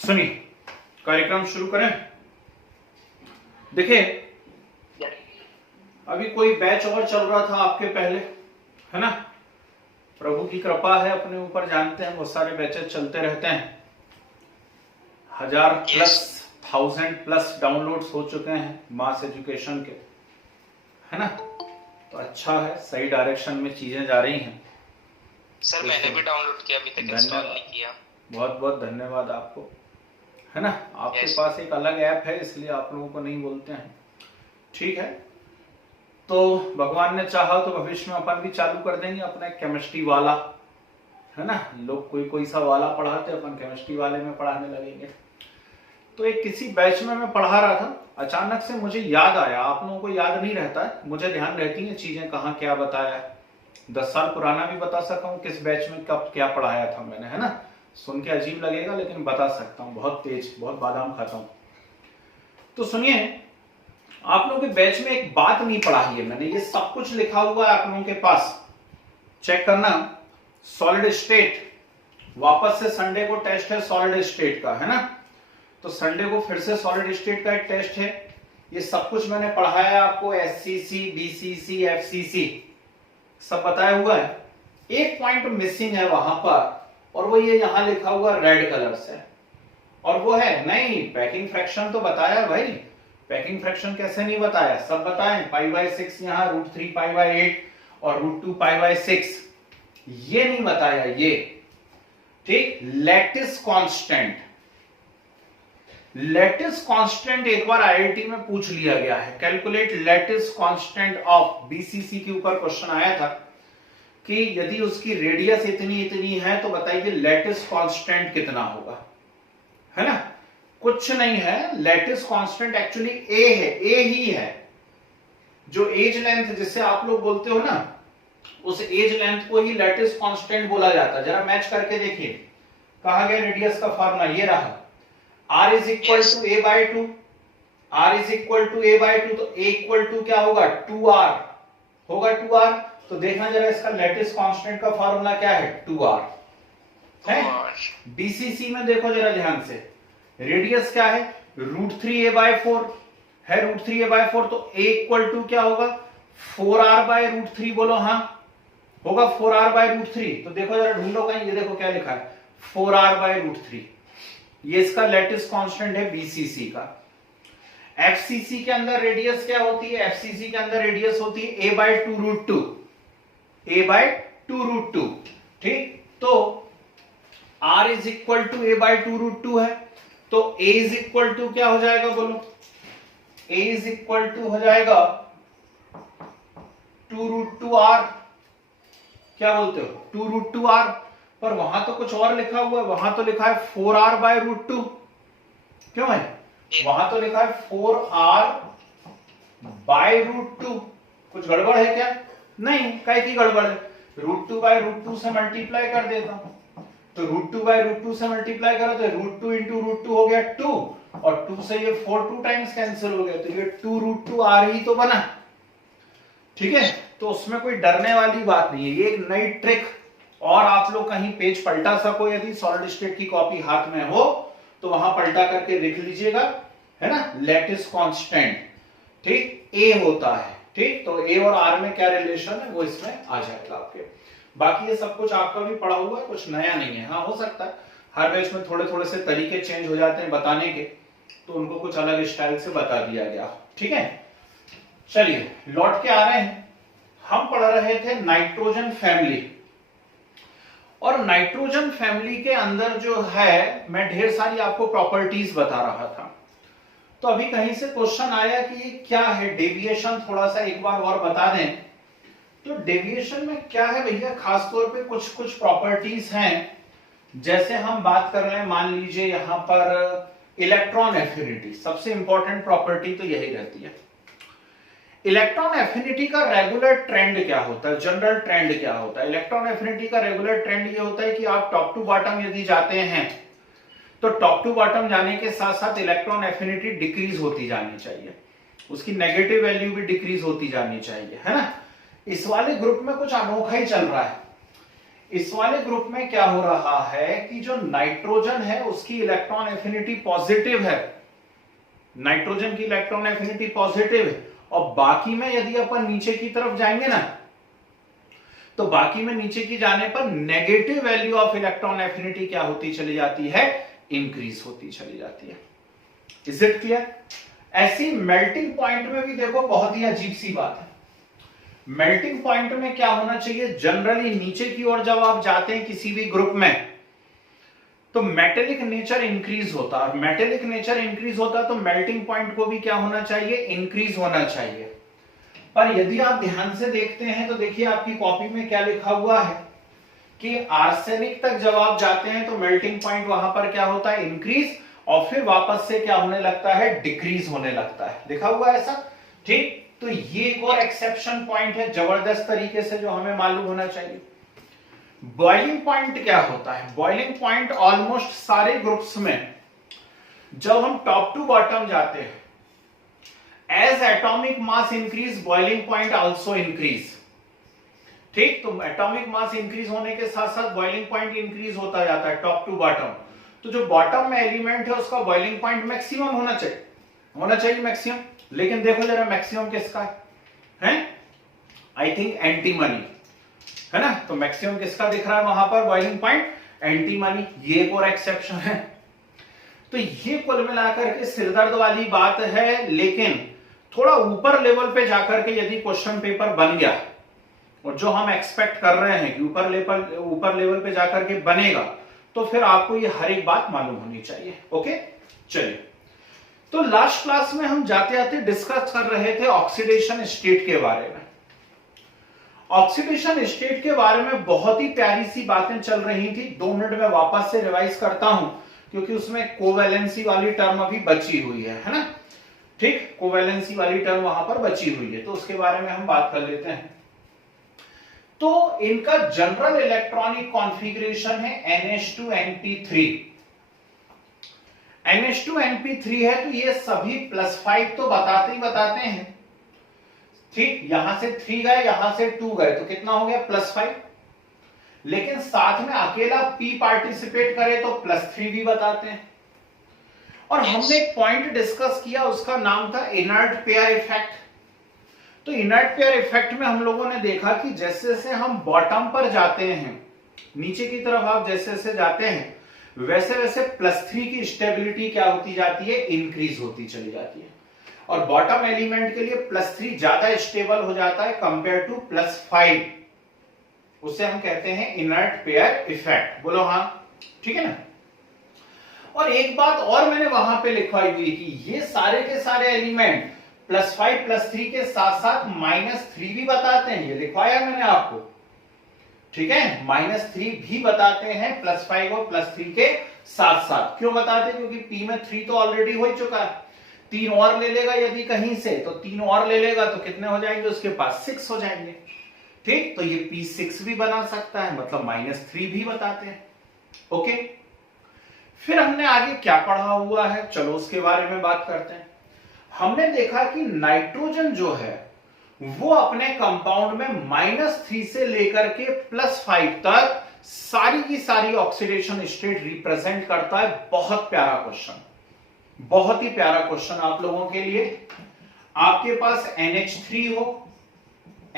सुनिए, कार्यक्रम शुरू करें। देखिए, अभी कोई बैच और चल रहा था आपके पहले, है ना। प्रभु की कृपा है अपने ऊपर, जानते हैं बहुत सारे बैचेस चलते रहते हैं। 1000 प्लस 1000 प्लस डाउनलोड्स हो चुके हैं मास एजुकेशन के, है ना। तो अच्छा है, सही डायरेक्शन में चीजें जा रही हैं। सर मैंने भी डाउनलोड किया, अभी तक इंस्टॉल नहीं किया। बहुत बहुत धन्यवाद आपको, है ना। आपके Yes. पास एक अलग ऐप है, इसलिए आप लोगों को नहीं बोलते हैं, ठीक है। तो भगवान ने चाहा तो भविष्य में अपन भी चालू कर देंगे अपना एक केमिस्ट्री वाला, है ना। लोग कोई कोई सा वाला पढ़ाते, अपन केमिस्ट्री वाले में पढ़ाने लगेंगे। तो एक किसी बैच में मैं पढ़ा रहा था, अचानक से मुझे याद आया। आप लोगों को याद नहीं रहता है, मुझे ध्यान रहती है चीजें, कहाँ क्या बताया है। 10 साल पुराना भी बता सकता हूँ किस बैच में कब क्या पढ़ाया था मैंने, है ना। सुन के अजीब लगेगा लेकिन बता सकता हूँ, बहुत तेज, बहुत बादाम खाता हूँ। तो सुनिए, आप लोगों के बैच में एक बात नहीं पढ़ाई है मैंने, ये सब कुछ लिखा हुआ है आप लोगों के पास, चेक करना। सॉलिड स्टेट, वापस से संडे को टेस्ट है सॉलिड स्टेट का, है ना। तो संडे को फिर से सॉलिड स्टेट का एक टेस्ट है। ये सब कुछ मैंने पढ़ाया आपको, एससीसी, बीसीसी, एफसीसी सब बताया हुआ है। एक पॉइंट मिसिंग है वहां पर, और वो ये यहां लिखा हुआ रेड कलर से, और वो है नहीं, पैकिंग फ्रैक्शन तो बताया भाई। पैकिंग फ्रैक्शन कैसे नहीं बताया, सब बताएं। π/6 यहाँ, √3 π/8 और √2 π/6, ये नहीं बताया ये, ठीक। लैटिस कांस्टेंट, लैटिस कांस्टेंट एक बार आईआईटी में पूछ लिया गया है। Calculate lattice constant of, BCC के ऊपर क्वेश्चन आया था कि यदि उसकी रेडियस इतनी इतनी है तो बताइए लैटिस कांस्टेंट कितना होगा, है ना। कुछ नहीं है, लैटिस कांस्टेंट एक्चुअली ए है, ए ही है। जो एज लेंथ जिसे आप लोग बोलते हो ना, उस एज लेंथ को ही लैटिस कांस्टेंट बोला जाता है। जरा मैच करके देखिए, कहा गया रेडियस का फार्मूला, ये रहा। r is equal to a/2, r is equal to a/2, तो a इक्वल टू क्या होगा, 2r होगा, 2r। तो देखना जरा इसका लैटिस कांस्टेंट का फार्मूला क्या है, 2r है। बीसीसी में देखो जरा ध्यान से, रेडियस क्या है, √3a/4 है, √3a/4, तो a इक्वल टू क्या होगा, 4r/√3, बोलो हाँ, होगा 4r/√3। तो देखो जरा ढूंढो कहीं, ये देखो क्या लिखा है, 4r/√3। ये इसका लैटिस कांस्टेंट है बीसीसी का। एफसीसी के अंदर रेडियस क्या होती है, एफसीसी के अंदर रेडियस होती है a/2√2, a/2√2, ठीक। तो r is equal to a/2√2 है, तो a इज इक्वल टू क्या हो जाएगा, बोलो। a इज इक्वल टू हो जाएगा 2√2r, क्या बोलते हो, 2√2r। पर वहां तो कुछ और लिखा हुआ है, वहां तो लिखा है 4r/√2, क्यों है, वहां तो लिखा है 4r/√2। कुछ गड़बड़ है क्या, नहीं, काय की गड़बड़ है, √2/√2 से मल्टीप्लाई कर देता हूं। तो √2/√2 से मल्टीप्लाई करो तो √2 इंटू √2 हो गया 2, और 2 से ये 4 2 टाइम्स कैंसिल हो गया, तो ये 2√2r ही तो बना, ठीक है। तो उसमें कोई डरने वाली बात नहीं है, ये एक नई ट्रिक। और आप लोग कहीं पेज पलटा सको, यदि सॉलिड स्टेट की कॉपी हाथ में हो तो वहां पलटा करके लिख लीजिएगा, है ना, लैटिस कांस्टेंट, ठीक, ए होता है, ठीक। तो ए और आर में क्या रिलेशन है वो इसमें आ जाएगा आपके। बाकी ये सब कुछ आपका भी पढ़ा हुआ है, कुछ नया नहीं है। हाँ, हो सकता है हर बैच में थोड़े थोड़े से तरीके चेंज हो जाते हैं बताने के, तो उनको कुछ अलग स्टाइल से बता दिया गया, ठीक है। चलिए लौट के आ रहे हैं, हम पढ़ रहे थे नाइट्रोजन फैमिली, और नाइट्रोजन फैमिली के अंदर जो है मैं ढेर सारी आपको प्रॉपर्टीज बता रहा था। तो अभी कहीं से क्वेश्चन आया कि ये क्या है डेविएशन, थोड़ा सा एक बार और बता दें। तो डेविएशन में क्या है भैया, खासतौर पे कुछ कुछ प्रॉपर्टीज हैं। जैसे हम बात कर रहे हैं, मान लीजिए यहां पर इलेक्ट्रॉन एफिनिटी, सबसे इंपॉर्टेंट प्रॉपर्टी तो यही रहती है। इलेक्ट्रॉन एफिनिटी का रेगुलर ट्रेंड क्या होता है, जनरल ट्रेंड क्या होता है। इलेक्ट्रॉन एफिनिटी का रेगुलर ट्रेंड ये होता है कि आप टॉप टू बॉटम यदि जाते हैं तो टॉप टू बॉटम जाने के साथ साथ इलेक्ट्रॉन एफिनिटी डिक्रीज होती जानी चाहिए, उसकी नेगेटिव वैल्यू भी डिक्रीज होती जानी चाहिए, है ना। इस वाले ग्रुप में कुछ अनोखा ही चल रहा है। इस वाले ग्रुप में क्या हो रहा है कि जो नाइट्रोजन है उसकी इलेक्ट्रॉन एफिनिटी पॉजिटिव है, नाइट्रोजन की इलेक्ट्रॉन एफिनिटी पॉजिटिव है, और बाकी में यदि अपन नीचे की तरफ जाएंगे ना, तो बाकी में नीचे की जाने पर negative value of electron affinity क्या होती चली जाती है, इंक्रीज होती चली जाती है। Is it clear? ऐसी मेल्टिंग पॉइंट में भी देखो बहुत ही अजीब सी बात है। मेल्टिंग पॉइंट में क्या होना चाहिए, जनरली नीचे की ओर जब आप जाते हैं किसी भी ग्रुप में तो मेटेलिक नेचर इंक्रीज होता है, और मेटेलिक नेचर इंक्रीज होता तो मेल्टिंग पॉइंट को भी क्या होना चाहिए, इंक्रीज होना चाहिए। पर यदि आप ध्यान से देखते हैं तो देखिए आपकी कॉपी में क्या लिखा हुआ है कि आर्सेनिक तक जब आप जाते हैं तो मेल्टिंग पॉइंट वहां पर क्या होता है, इंक्रीज, और फिर वापस से क्या होने लगता है, डिक्रीज होने लगता है। लिखा हुआ है ऐसा, ठीक। तो ये एक और एक्सेप्शन पॉइंट है जबरदस्त तरीके से जो हमें मालूम होना चाहिए। बॉइलिंग पॉइंट क्या होता है, बॉइलिंग पॉइंट ऑलमोस्ट सारे ग्रुप्स में जब हम टॉप टू बॉटम जाते हैं, as atomic mass increase boiling point also increase, ठीक। तो एटॉमिक मास इंक्रीज होने के साथ साथ बॉइलिंग पॉइंट इंक्रीज होता जाता है टॉप टू बॉटम। तो जो बॉटम में एलिमेंट है उसका बॉइलिंग पॉइंट मैक्सिमम होना चाहिए मैक्सिमम। लेकिन देखो जरा मैक्सिमम किसका है, आई थिंक एंटीमनी है ना, तो मैक्सिमम किसका दिख रहा है वहां पर बॉइलिंग पॉइंट, एंटीमनी। ये एक और एक्सेप्शन है। तो ये कुल मिलाकर के सिरदर्द वाली बात है, लेकिन थोड़ा ऊपर लेवल पे जाकर के यदि क्वेश्चन पेपर बन गया, और जो हम एक्सपेक्ट कर रहे हैं कि ऊपर लेवल पे जाकर के बनेगा, तो फिर आपको ये हर एक बात मालूम होनी चाहिए। ओके, चलिए। तो लास्ट क्लास में हम जाते जाते डिस्कस कर रहे थे ऑक्सीडेशन स्टेट के बारे में। ऑक्सीडेशन स्टेट के बारे में बहुत ही प्यारी सी बातें चल रही थी। 2 मिनट में वापस से रिवाइज करता हूं, क्योंकि उसमें कोवैलेंसी वाली टर्म अभी बची हुई है ना, ठीक। कोवैलेंसी वाली टर्म वहां पर बची हुई है, तो उसके बारे में हम बात कर लेते हैं। तो इनका जनरल इलेक्ट्रॉनिक कॉन्फ़िगरेशन है NH2NP3। NH2NP3 है, तो ये सभी +5 तो बताते हैं, ठीक। यहां से 3 गए, यहां से 2 गए, तो कितना हो गया, +5। लेकिन साथ में अकेला P पार्टिसिपेट करे तो +3 भी बताते हैं। और हमने एक पॉइंट डिस्कस किया, उसका नाम था इनर्ट पेयर इफेक्ट। तो इनर्ट पेयर इफेक्ट में हम लोगों ने देखा कि जैसे जैसे हम बॉटम पर जाते हैं, नीचे की तरफ आप जैसे जैसे जाते हैं, वैसे वैसे +3 की स्टेबिलिटी क्या होती जाती है, इंक्रीज होती चली जाती है। और बॉटम एलिमेंट के लिए +3 ज्यादा स्टेबल हो जाता है कंपेयर टू +5। उसे हम कहते हैं इनर्ट पेयर इफेक्ट। बोलो हाँ, ठीक है ना। और एक बात और मैंने वहां पे लिखवाई हुई कि ये सारे के सारे एलिमेंट +5 +3 के साथ साथ -3 भी बताते हैं। ये लिखवाया मैंने आपको, ठीक है। -3 भी बताते हैं +5 और +3 के साथ साथ। क्यों बताते हैं, क्योंकि P में 3 तो ऑलरेडी हो चुका है, 3 और ले लेगा यदि कहीं से, तो 3 और ले लेगा तो कितने हो जाएंगे उसके पास, 6 हो जाएंगे, ठीक। तो ये P6 भी बना सकता है, मतलब -3 भी बताते हैं। ओके, फिर हमने आगे क्या पढ़ा हुआ है, चलो उसके बारे में बात करते हैं। हमने देखा कि नाइट्रोजन जो है वो अपने कंपाउंड में -3 से लेकर के +5 तक सारी की सारी ऑक्सीडेशन स्टेट रिप्रेजेंट करता है। बहुत प्यारा क्वेश्चन, बहुत ही प्यारा क्वेश्चन आप लोगों के लिए। आपके पास NH3 हो,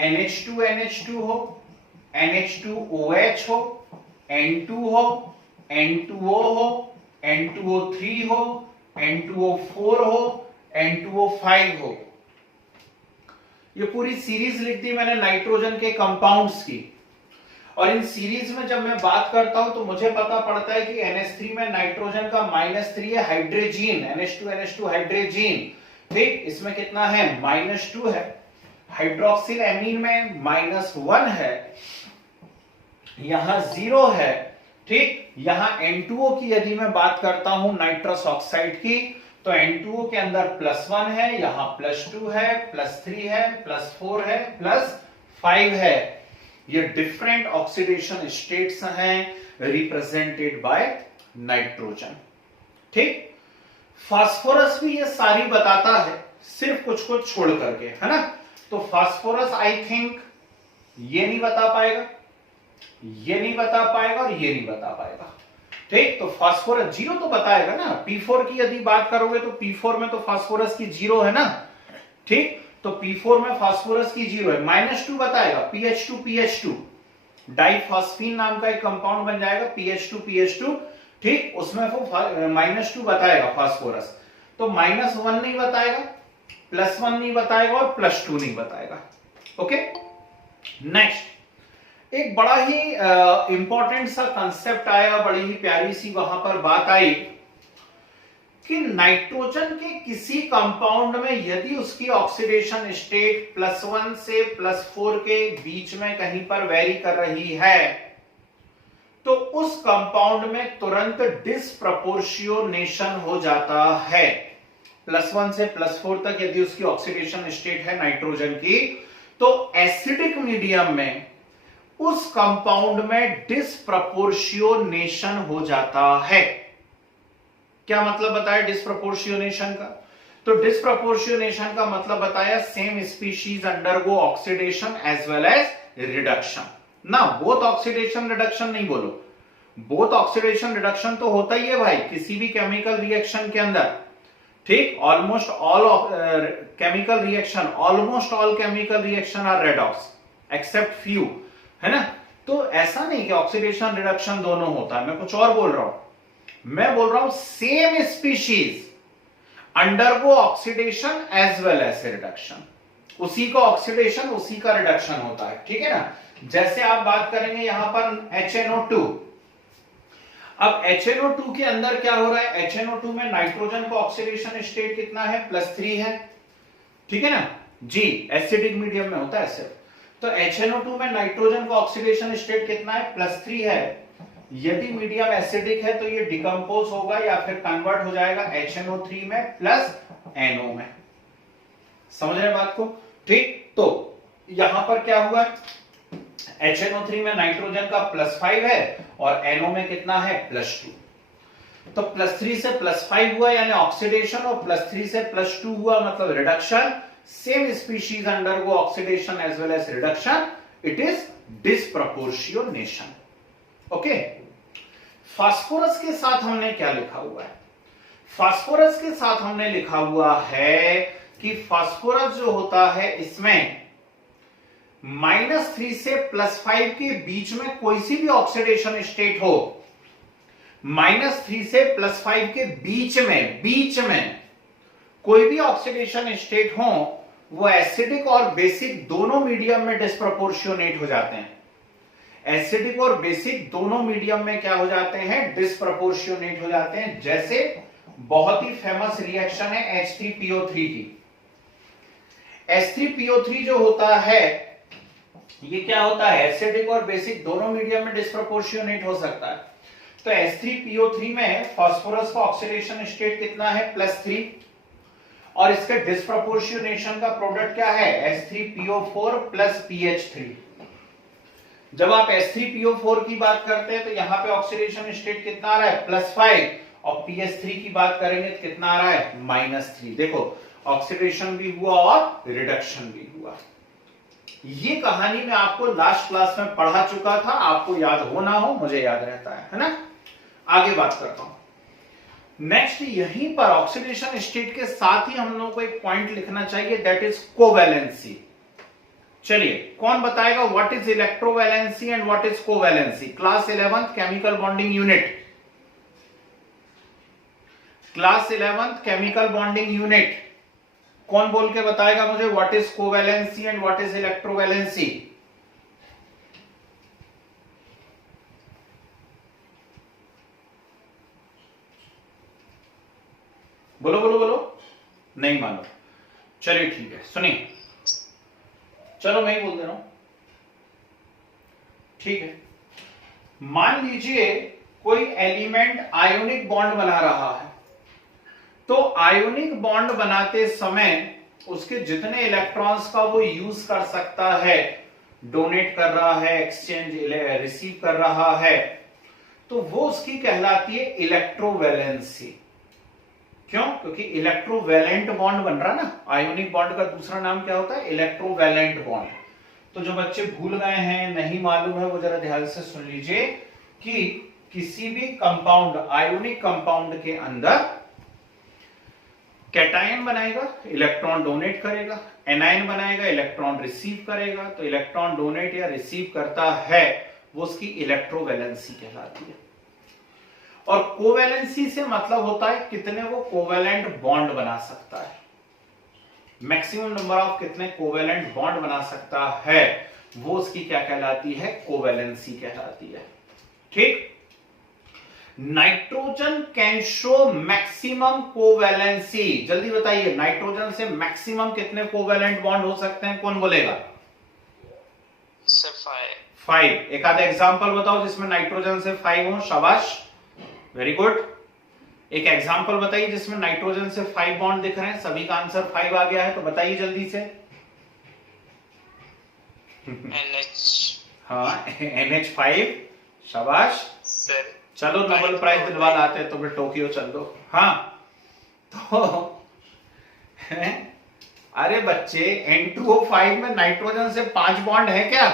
NH2 हो, NH2OH हो, N2 हो, N2O हो, N2O3 हो, N2O4 हो, N2O5 हो। ये पूरी सीरीज लिख दी मैंने नाइट्रोजन के कंपाउंड्स की। और इन सीरीज में जब मैं बात करता हूं तो मुझे पता पड़ता है कि NH3 में नाइट्रोजन का -3 है, हाइड्रोजीन, NH2 हाइड्रोजीन, ठीक। इसमें कितना है, -2 है। हाइड्रोक्सिल एमीन में -1 है, यहां 0 है, ठीक। यहां N2O की यदि मैं बात करता हूं नाइट्रस ऑक्साइड की, तो N2O के अंदर +1 है, यहां +2 है, +3 है, +4 है, +5 है। ये डिफरेंट ऑक्सीडेशन स्टेट्स हैं रिप्रेजेंटेड बाय नाइट्रोजन, ठीक। फास्फोरस भी ये सारी बताता है, सिर्फ कुछ कुछ छोड़ करके, है ना। तो फास्फोरस आई थिंक ये नहीं बता पाएगा, ये नहीं बता पाएगा और ये नहीं बता पाएगा। ठीक, तो फास्फोरस जीरो तो बताएगा ना। P4 की यदि बात करोगे तो P4 में तो फास्फोरस की जीरो है ना। ठीक, तो P4 में फास्फोरस की जीरो है, -2 बताएगा, PH2 डाइफॉस्फीन नाम का एक कंपाउंड बन जाएगा, PH2। ठीक, उसमें वो -2 बताएगा फास्फोरस। तो -1 नहीं बताएगा, +1 नहीं बताएगा और +2 नहीं बताएगा। ओके, नेक्स्ट एक बड़ा ही इंपॉर्टेंट सा कंसेप्ट आया, बड़ी ही प्यारी सी वहां पर बात आई कि नाइट्रोजन के किसी कंपाउंड में यदि उसकी ऑक्सीडेशन स्टेट +1 से +4 के बीच में कहीं पर वेरी कर रही है तो उस कंपाउंड में तुरंत डिस्प्रपोर्शियोनेशन हो जाता है। +1 से +4 तक यदि उसकी ऑक्सीडेशन स्टेट है नाइट्रोजन की, तो एसिडिक मीडियम में उस कंपाउंड में डिस्प्रपोर्शियोनेशन हो जाता है। क्या मतलब बताया डिस्प्रपोर्शियोनेशन का? तो डिस्प्रपोर्शियोनेशन का मतलब बताया same species undergo oxidation as well as reduction ना। बोथ ऑक्सीडेशन रिडक्शन नहीं बोलो, बोथ ऑक्सीडेशन रिडक्शन तो होता ही है भाई किसी भी केमिकल रिएक्शन के अंदर। ठीक, almost all chemical reaction, almost all chemical reaction are redox except few, है ना। तो ऐसा नहीं कि ऑक्सीडेशन रिडक्शन दोनों होता है, मैं कुछ और बोल रहा हूं। मैं बोल रहा हूं same species undergo oxidation as well as reduction, उसी का ऑक्सीडेशन उसी का रिडक्शन होता है। ठीक है ना। जैसे आप बात करेंगे यहां पर HNO2, अब HNO2 के अंदर क्या हो रहा है, HNO2 में नाइट्रोजन का ऑक्सीडेशन स्टेट कितना है, +3 है। ठीक है ना जी, एसिडिक मीडियम में होता है सिर्फ। तो HNO2 में नाइट्रोजन का ऑक्सीडेशन स्टेट कितना है, +3 है। यदि मीडियम एसिडिक है तो ये डिकम्पोज होगा या फिर कन्वर्ट हो जाएगा HNO3 में +NO में। समझ रहे बात को? ठीक, तो यहां पर क्या हुआ, HNO3 में नाइट्रोजन का +5 है और NO में कितना है, +2। तो +3 से +5 हुआ यानी ऑक्सीडेशन, और +3 से +2 हुआ मतलब reduction. Same species undergo oxidation as well as reduction, it is disproportionation. Okay, phosphorus के साथ हमने क्या लिखा हुआ है? फास्फोरस के साथ हमने लिखा हुआ है कि फास्फोरस जो होता है इसमें -3 से +5 के बीच में कोई सी भी ऑक्सीडेशन स्टेट हो, -3 से +5 के बीच में कोई भी ऑक्सीडेशन स्टेट हो, वो एसिडिक और बेसिक दोनों मीडियम में डिस्प्रपोर्शियोनेट हो जाते हैं। एसिडिक और बेसिक दोनों मीडियम में क्या हो जाते हैं, डिस्प्रपोर्शियोनेट हो जाते हैं। जैसे बहुत ही फेमस रिएक्शन है H3PO3 की। H3PO3 जो होता है ये क्या होता है, एसिडिक और बेसिक दोनों मीडियम में डिस्प्रपोर्शियोनेट हो सकता है। तो H3PO3 में फास्फोरस का ऑक्सीडेशन स्टेट कितना है, +3, और इसके डिस्प्रपोर्शियोनेशन का प्रोडक्ट क्या है, H3PO4 + PH3। जब आप H3PO4 की बात करते हैं तो यहां पे ऑक्सीडेशन स्टेट कितना आ रहा है, +5, और PH3 की बात करेंगे तो कितना आ रहा है, -3। देखो ऑक्सीडेशन भी हुआ और रिडक्शन भी हुआ। ये कहानी मैं आपको लास्ट क्लास में पढ़ा चुका था, आपको याद हो ना हो, मुझे याद रहता है ना। आगे बात करता हूं। नेक्स्ट यहीं पर ऑक्सीडेशन स्टेट के साथ ही हम लोगों को एक पॉइंट लिखना चाहिए, दैट इज कोवैलेंसी। चलिए कौन बताएगा what is electrovalency and what is covalency? Class 11th chemical bonding unit, class 11th chemical bonding unit, कौन बोल के बताएगा मुझे what is covalency and what is electrovalency? बोलो बोलो बोलो। नहीं मालूम? चलिए ठीक है, सुनिए, चलो मैं ही बोल दे रहा हूं। ठीक है, मान लीजिए कोई एलिमेंट आयोनिक बॉन्ड बना रहा है, तो आयोनिक बॉन्ड बनाते समय उसके जितने इलेक्ट्रॉन्स का वो यूज कर सकता है, डोनेट कर रहा है, एक्सचेंज रिसीव कर रहा है, तो वो उसकी कहलाती है इलेक्ट्रोवैलेंसी। क्यों? क्योंकि इलेक्ट्रोवैलेंट बॉन्ड बन रहा ना। आयोनिक बॉन्ड का दूसरा नाम क्या होता है, इलेक्ट्रोवैलेंट बॉन्ड। तो जो बच्चे भूल गए हैं, नहीं मालूम है, वो जरा ध्यान से सुन लीजिए कि किसी भी कंपाउंड, आयोनिक कंपाउंड के अंदर कैटायन बनाएगा, इलेक्ट्रॉन डोनेट करेगा, एनायन बनाएगा, इलेक्ट्रॉन रिसीव करेगा। तो इलेक्ट्रॉन डोनेट या रिसीव करता है वो उसकी इलेक्ट्रोवैलेंसी कहलाती है। और कोवैलेंसी से मतलब होता है कितने वो कोवैलेंट बॉन्ड बना सकता है, मैक्सिमम नंबर ऑफ कितने कोवैलेंट बॉन्ड बना सकता है, वो उसकी क्या कहलाती है, कोवैलेंसी कहलाती है। ठीक, nitrogen can show maximum covalency. जल्दी बताइए, नाइट्रोजन से मैक्सिमम कितने कोवैलेंट बॉन्ड हो सकते हैं, कौन बोलेगा? सर 5। एक आधा एग्जांपल बताओ जिसमें नाइट्रोजन से 5 हो। शाबाश, वेरी गुड। एक एग्जांपल बताइए जिसमें नाइट्रोजन से 5 बॉन्ड दिख रहे हैं। सभी का आंसर 5 आ गया है, तो बताइए जल्दी से। NH। हाँ, NH5। शाबाश सर चलो, नोबेल प्राइज दिलवा लाते हैं तो फिर टोक्यो चल दो। हाँ तो अरे बच्चे, N2O5 में नाइट्रोजन से 5 बॉन्ड है क्या?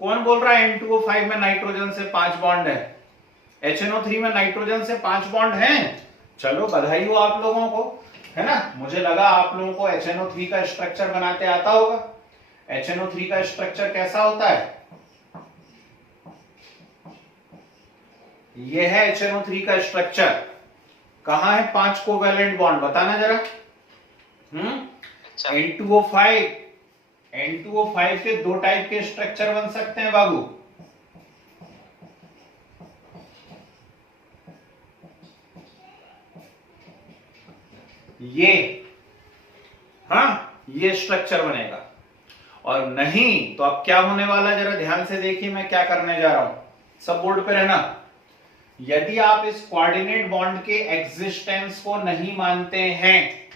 कौन बोल रहा है N2O5 में नाइट्रोजन से 5 बॉन्ड है? HNO3 में नाइट्रोजन से 5 बॉन्ड हैं? चलो बधाई हो आप लोगों को, है ना। मुझे लगा आप लोगों को HNO3 का स्ट्रक्चर बनाते आता होगा। HNO3 का स्ट्रक्चर कैसा होता है? ये है HNO3 का स्ट्रक्चर। कहां है 5 कोवैलेंट बॉन्ड, बताना जरा। N2O5 के 2 टाइप के स्ट्रक्चर बन सकते हैं बाबू। ये, हाँ, ये स्ट्रक्चर बनेगा। और नहीं तो अब क्या होने वाला, जरा ध्यान से देखिए मैं क्या करने जा रहा हूं, सब बोर्ड पे रहना। यदि आप इस कोऑर्डिनेट बॉन्ड के एग्जिस्टेंस को नहीं मानते हैं,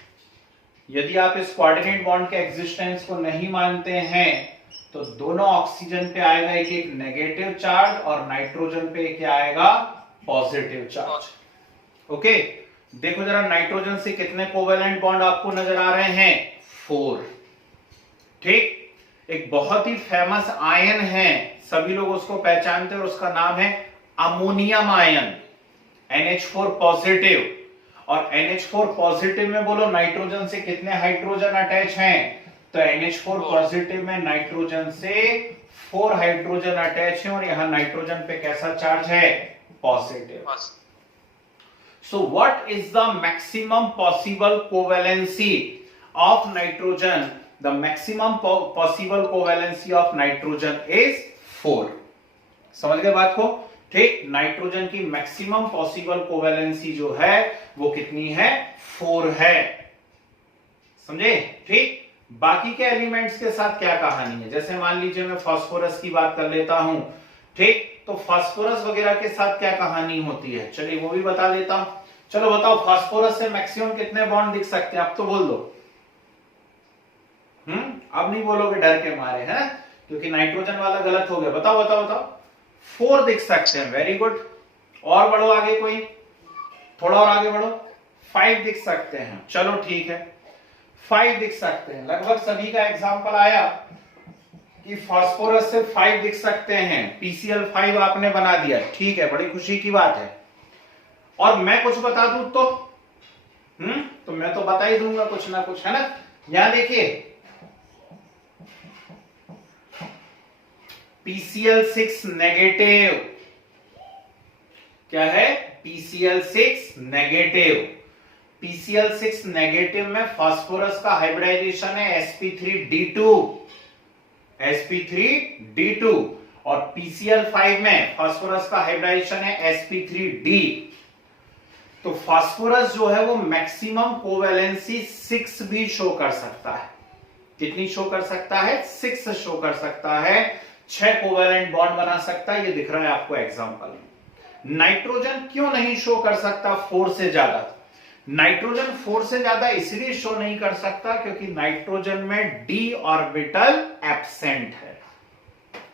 यदि आप इस कोऑर्डिनेट बॉन्ड के एग्जिस्टेंस को नहीं मानते हैं, तो दोनों ऑक्सीजन पे आएगा एक नेगेटिव चार्ज और नाइट्रोजन पे क्या आएगा, पॉजिटिव चार्ज। ओके, देखो जरा नाइट्रोजन से कितने कोवैलेंट बॉन्ड आपको नजर आ रहे हैं, 4। ठीक, एक बहुत ही फेमस आयन है, सभी लोग उसको पहचानते हैं और उसका नाम है अमोनियम आयन, NH4 पॉजिटिव। और NH4 पॉजिटिव में बोलो नाइट्रोजन से कितने हाइड्रोजन अटैच हैं, तो NH4 पॉजिटिव में नाइट्रोजन से 4 हाइड्रोजन अटैच हैं और यहां नाइट्रोजन पे कैसा चार्ज है, positive. So what is the maximum possible covalency of nitrogen? The maximum possible covalency of nitrogen is 4। समझ गए बात को? ठीक, नाइट्रोजन की मैक्सिमम पॉसिबल कोवैलेंसी जो है वो कितनी है, 4 है। समझे? ठीक, बाकी के एलिमेंट्स के साथ क्या कहानी है, जैसे मान लीजिए मैं फास्फोरस की बात कर लेता हूं। ठीक, तो फास्फोरस वगैरह के साथ क्या कहानी होती है, चलिए वो भी बता देता हूं। चलो बताओ, फास्फोरस से मैक्सिमम कितने बॉन्ड दिख सकते हैं, अब तो बोल दो। अब नहीं बोलोगे डर के मारे, है, क्योंकि नाइट्रोजन वाला गलत हो गया। बताओ बताओ बताओ। 4 दिख सकते हैं, वेरी गुड। और बढ़ो आगे, कोई थोड़ा और आगे बढ़ो। 5 दिख सकते हैं, चलो ठीक है, 5 दिख सकते हैं। लगभग सभी का एग्जांपल आया कि फास्फोरस से 5 दिख सकते हैं। PCl5 आपने बना दिया, ठीक है, बड़ी खुशी की बात है। और मैं कुछ बता दूं तो मैं तो बता ही दूंगा कुछ ना कुछ, है ना। यहां देखिए, PCl6 नेगेटिव, क्या है, PCl6 नेगेटिव। PCl6 नेगेटिव में फास्फोरस का हाइब्रिडाइजेशन है sp3d2 और PCl5 में फास्फोरस का हाइब्रिडाइजेशन है sp3d। तो फास्फोरस जो है वो मैक्सिमम कोवैलेंसी 6 भी शो कर सकता है। कितनी शो कर सकता है, 6 शो कर सकता है, 6 कोवैलेंट बॉन्ड बना सकता है। ये दिख रहा है आपको एग्जांपल में। नाइट्रोजन क्यों नहीं शो कर सकता 4 से ज्यादा? नाइट्रोजन 4 से ज्यादा इसलिए शो नहीं कर सकता क्योंकि नाइट्रोजन में d ऑर्बिटल एब्सेंट है।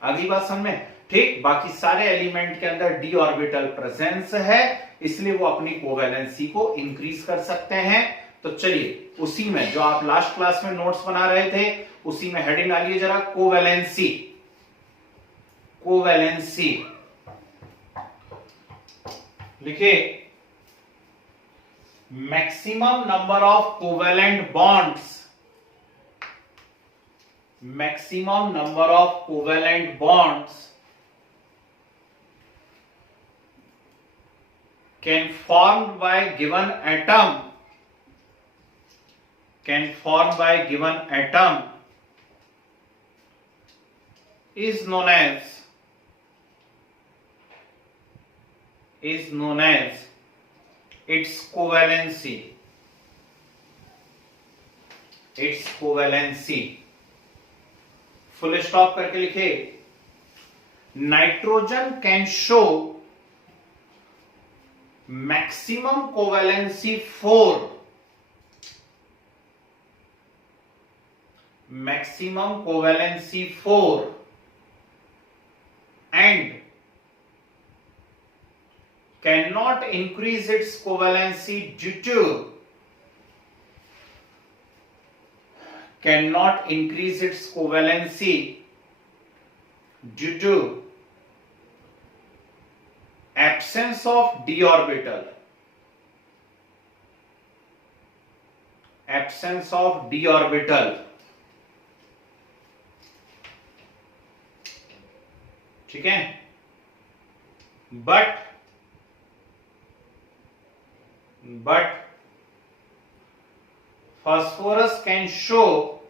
अगली बात समझ में? ठीक, बाकी सारे एलिमेंट के अंदर d ऑर्बिटल प्रेजेंस है, इसलिए वो अपनी कोवैलेंसी को इंक्रीज कर सकते हैं। तो चलिए उसी में जो आप लास्ट क्लास में नोट्स बना रहे थे उसी में हेडिंग डालिए जरा, कोवैलेंसी। कोवैलेंसी लिखिए, maximum number of covalent bonds, maximum number of covalent bonds can formed by given atom, can formed by given atom is known as its covalency, its covalency। Full stop करके लिखे, nitrogen can show maximum covalency 4, maximum covalency 4 and cannot increase its covalency due to cannot increase its covalency due to absence of d orbital, absence of d orbital। ठीक है, but phosphorus can show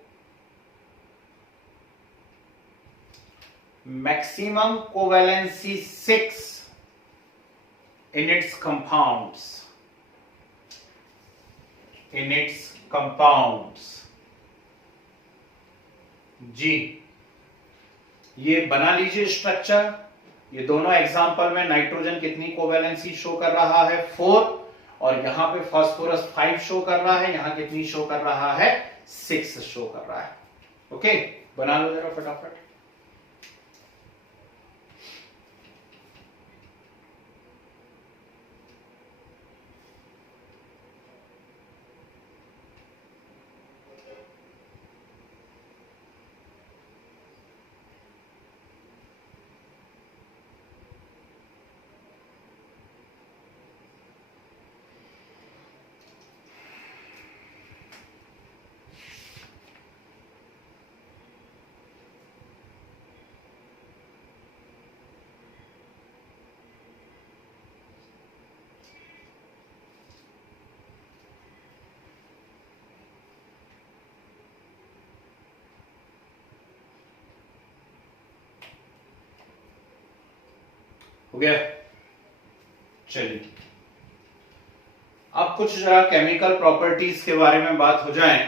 maximum covalency 6 in its compounds, in its compounds। जी ये बना लीजिए structure. ये दोनों example में nitrogen कितनी covalency show कर रहा है 4, और यहां पे फास्फोरस 5 शो कर रहा है, यहां कितनी शो कर रहा है 6 शो कर रहा है। ओके, बना लो जरा फटाफट। हो गया, चलिए अब कुछ जरा केमिकल प्रॉपर्टीज के बारे में बात हो जाए।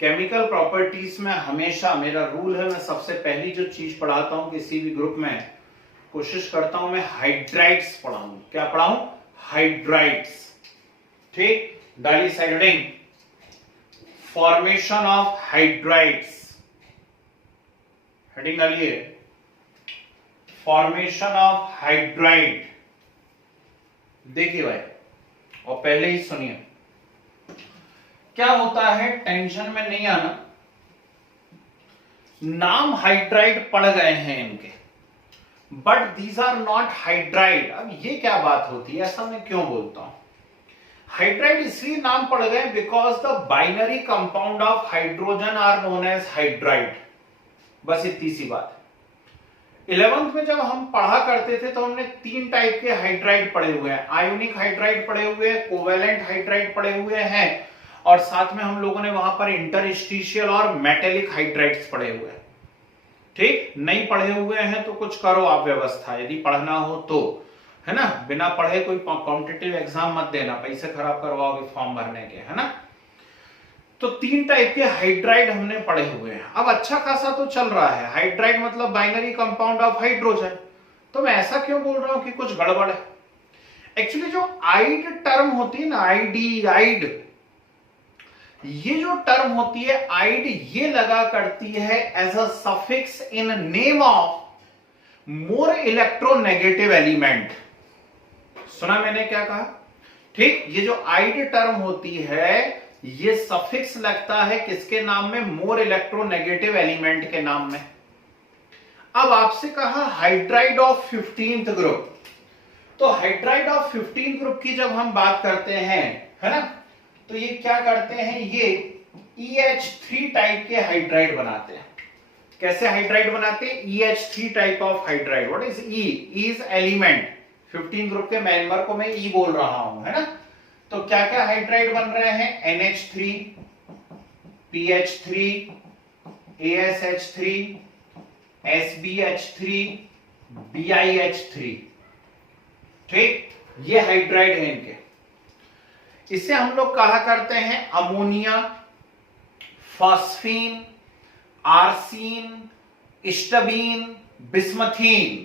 केमिकल प्रॉपर्टीज में हमेशा मेरा रूल है, मैं सबसे पहली जो चीज पढ़ाता हूं किसी भी ग्रुप में, कोशिश करता हूं मैं हाइड्राइड्स पढ़ाऊं। क्या पढ़ाऊं? हाइड्राइड्स। ठीक, डाली siding, formation of hydrides, heading डालिए फॉर्मेशन ऑफ हाइड्राइड। देखिए भाई, और पहले ही सुनिए क्या होता है, टेंशन में नहीं आना। नाम हाइड्राइड पड़ गए हैं इनके, but these are not hydride. अब ये क्या बात होती है, ऐसा मैं क्यों बोलता हूं? हाइड्राइड इसलिए नाम पड़ गए because the binary compound of hydrogen are known as hydride. बस इतनी सी बात है। 11th में जब हम पढ़ा करते थे तो हमने 3 टाइप के हाइड्राइड पढ़े हुए हैं। आयोनिक हाइड्राइड पढ़े हुए हैं, कोवेलेंट हाइड्राइड पढ़े हुए हैं, और साथ में हम लोगों ने वहां पर इंटरस्टिशियल और मेटेलिक हाइड्राइड्स पढ़े हुए हैं। ठीक, नहीं पढ़े हुए हैं तो कुछ करो आप व्यवस्था, यदि पढ़ना हो तो, है ना। बिना पढ़े कोई कॉम्पिटिटिव एग्जाम मत देना, पैसे खराब करवाओगे फॉर्म भरने के, है ना। तो 3 टाइप के हाइड्राइड हमने पढ़े हुए हैं। अब अच्छा खासा तो चल रहा है। हाइड्राइड मतलब बाइनरी कंपाउंड ऑफ हाइड्रोजन। तो मैं ऐसा क्यों बोल रहा हूं कि कुछ गड़बड़ है? एक्चुअली जो आइड टर्म होती है ना, आईडी, आइड, ये जो टर्म होती है आइड, ये लगा करती है as a suffix in name of more electronegative element. सुना मैंने क्या कहा? ठीक, ये जो आइड टर्म होती है ये सफिक्स लगता है किसके नाम में? मोर इलेक्ट्रोनेगेटिव एलिमेंट के नाम में। अब आपसे कहा हाइड्राइड ऑफ 15th ग्रुप, तो हाइड्राइड ऑफ 15th ग्रुप की जब हम बात करते हैं, है ना, तो ये क्या करते हैं, ये EH3 टाइप के हाइड्राइड बनाते हैं। कैसे हाइड्राइड बनाते हैं? EH3 type of hydride. What is E? E is element. 15 group के मेंबर को मैं E बोल रहा हूं, है ना। तो क्या क्या हाइड्राइड बन रहे हैं? NH3, PH3, ASH3, SBH3, BiH3। ठीक, ये हाइड्राइड है इनके। इसे हम लोग कहा करते हैं अमोनिया, फॉस्फीन, आर्सीन, स्टबीन, बिस्मथीन।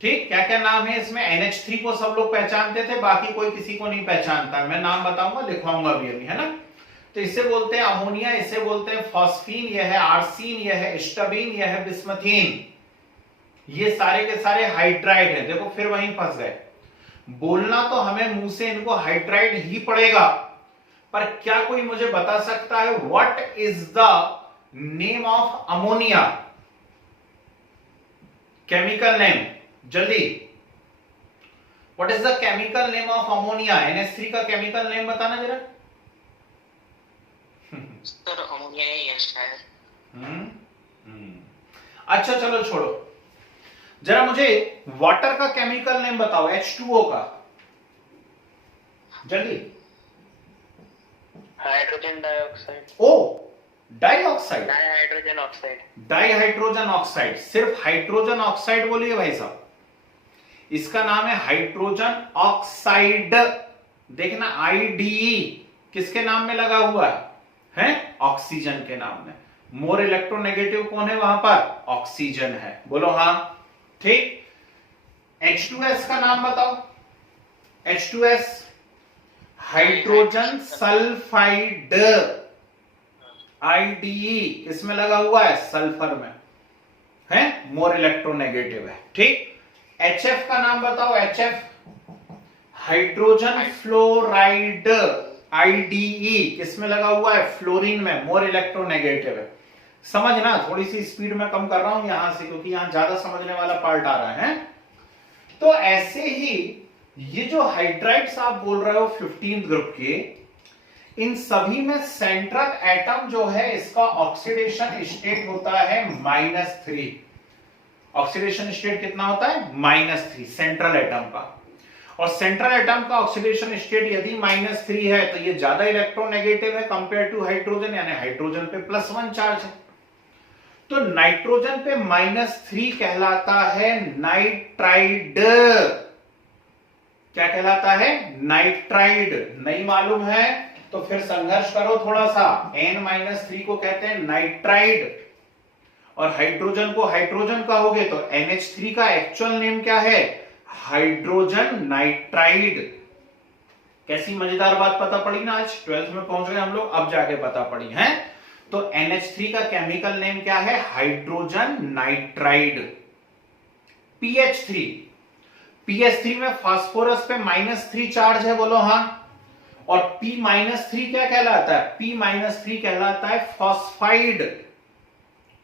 ठीक, क्या क्या नाम है इसमें? NH3 को सब लोग पहचानते थे, बाकी कोई किसी को नहीं पहचानता। मैं नाम बताऊंगा, लिखवाऊंगा भी अभी, है ना। तो इसे बोलते हैं अमोनिया, इसे बोलते हैं फॉस्फीन, यह है आर्सीन, यह है स्टबीन, यह है बिस्मथीन। ये सारे के सारे हाइड्राइड है। देखो फिर वहीं फंस गए। बोलना तो हमें मुंह से इनको हाइड्राइड ही पड़ेगा, पर क्या कोई मुझे बता सकता है what is the name of ammonia? Chemical name, जल्दी। What is the chemical name of ammonia? NH3 का केमिकल नेम बताना जरा। सर अमोनिया ही है शायद। अच्छा चलो छोड़ो, जरा मुझे वाटर का केमिकल नेम बताओ, H2O का, जल्दी। Hydrogen dioxide. ओ, dioxide, dihydrogen oxide. Dihydrogen oxide. सिर्फ हाइड्रोजन ऑक्साइड बोलिए भाई साहब, इसका नाम है हाइड्रोजन ऑक्साइड। देखना IDE किसके नाम में लगा हुआ है? ऑक्सीजन के नाम में। मोर इलेक्ट्रोनेगेटिव कौन है वहां पर? ऑक्सीजन है। बोलो हाँ। ठीक, H2S का नाम बताओ। H2S हाइड्रोजन सल्फाइड, IDE किसमें लगा हुआ है? सल्फर में है, मोर इलेक्ट्रोनेगेटिव है। ठीक, HF का नाम बताओ। HF हाइड्रोजन फ्लोराइड, IDE किसमें लगा हुआ है? फ्लोरीन में, मोर इलेक्ट्रोनेगेटिव है। समझना, थोड़ी सी स्पीड में कम कर रहा हूं यहां से, क्योंकि यहां ज्यादा समझने वाला पार्ट आ रहा है। तो ऐसे ही ये जो हाइड्राइड्स आप बोल रहे हो 15th ग्रुप के, इन सभी में सेंट्रल एटम जो है इसका ऑक्सीडेशन स्टेट होता है -3। ऑक्सीडेशन स्टेट कितना होता है? -3 सेंट्रल एटम का। और सेंट्रल एटम का ऑक्सीडेशन स्टेट यदि -3 है तो ये ज्यादा इलेक्ट्रोनेगेटिव है कंपेयर टू हाइड्रोजन, यानी हाइड्रोजन पे +1 चार्ज है। तो नाइट्रोजन पे -3 कहलाता है नाइट्राइड। क्या कहलाता है? नाइट्राइड। नहीं मालूम है तो फिर संघर्ष करो थोड़ा सा। N-3 को कहते हैं नाइट्राइड, और हाइड्रोजन को हाइड्रोजन कहोगे तो NH3 का एक्चुअल नेम क्या है? Hydrogen nitride. कैसी मजेदार बात पता पड़ी ना, आज 12th में पहुंच गए हम लोग, अब जाके पता पड़ी है। तो NH3 का केमिकल नेम क्या है? Hydrogen nitride. PH3 में फास्फोरस पे -3 चार्ज है, बोलो हाँ। और P-3 क्या कहलाता है? P-3 कहलाता है फॉस्फाइड।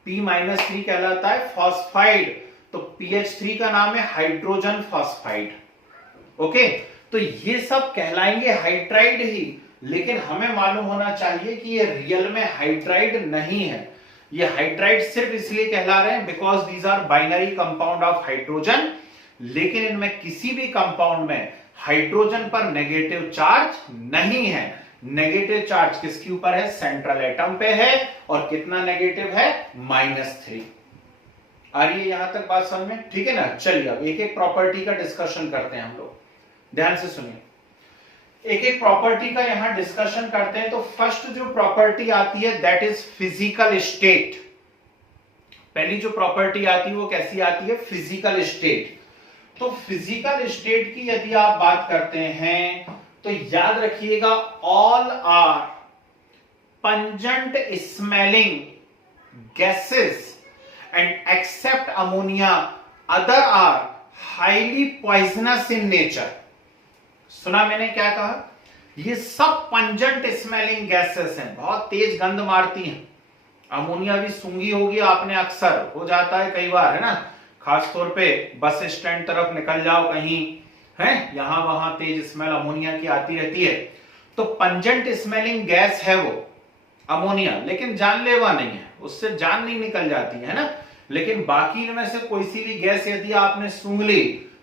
P-3 कहलाता है फॉस्फाइड। तो PH3 का नाम है हाइड्रोजन फॉस्फाइड। ओके, तो ये सब कहलाएंगे हाइड्राइड ही, लेकिन हमें मालूम होना चाहिए कि ये रियल में हाइड्राइड नहीं है। ये हाइड्राइड सिर्फ इसलिए कहला रहे हैं because these are binary compound of hydrogen, लेकिन इनमें किसी भी कंपाउंड में हाइड्रोजन पर नेगेटिव चार्ज नहीं है। नेगेटिव चार्ज किसके ऊपर है? सेंट्रल एटम पे है। और कितना नेगेटिव है? -3। आ रही है यहां तक बात समझ में? ठीक है ना। चलिए अब एक एक प्रॉपर्टी का डिस्कशन करते हैं हम लोग, ध्यान से सुनिए। एक एक प्रॉपर्टी का यहां डिस्कशन करते हैं। तो फर्स्ट जो प्रॉपर्टी आती है दैट इज फिजिकल स्टेट। पहली जो प्रॉपर्टी आती है वो कैसी आती है? Physical state. तो फिजिकल स्टेट की यदि आप बात करते हैं तो याद रखिएगा, all are pungent smelling gases and except ammonia other are highly poisonous in nature. सुना मैंने क्या कहा? ये सब पंजेंट स्मेलिंग गैसेस हैं, बहुत तेज गंध मारती हैं। अमोनिया भी सूंघी होगी आपने, अक्सर हो जाता है कई बार, है ना, खास तौर पे बस स्टैंड तरफ निकल जाओ कहीं, है, यहां वहां तेज स्मेल अमोनिया की आती रहती है। तो पंजेंट स्मेलिंग गैस है वो अमोनिया, लेकिन जानलेवा नहीं है, उससे जान नहीं निकल जाती है ना। लेकिन बाकी इनमें से कोई सी भी गैस यदि आपने सूंघ ली,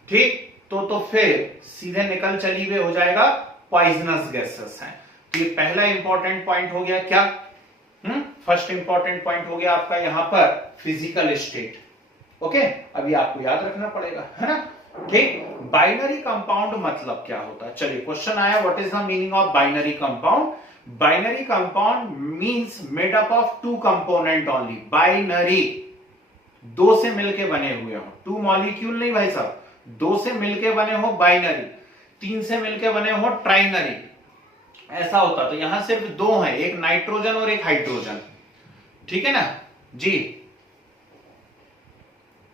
ठीक, तो फिर सीधे निकल चली हुए हो जाएगा पॉइजनस गैसेस हैं। तो ये पहला इंपॉर्टेंट पॉइंट हो गया क्या? फर्स्ट इंपॉर्टेंट पॉइंट हो गया आपका यहां पर फिजिकल स्टेट। ओके, अभी आपको याद रखना पड़ेगा, है ना, ठीक। बाइनरी कंपाउंड मतलब क्या होता है? चलिए क्वेश्चन आया, what is the meaning of binary compound? Binary compound means made up of two component only. Binary, दो से मिलके बने हुए हो, टू मॉलिक्यूल नहीं भाई साहब, दो से मिलके बने हो बाइनरी, तीन से मिलके बने हो ट्राइनरी, ऐसा होता। तो यहां सिर्फ दो हैं, एक नाइट्रोजन और एक हाइड्रोजन, ठीक है ना जी।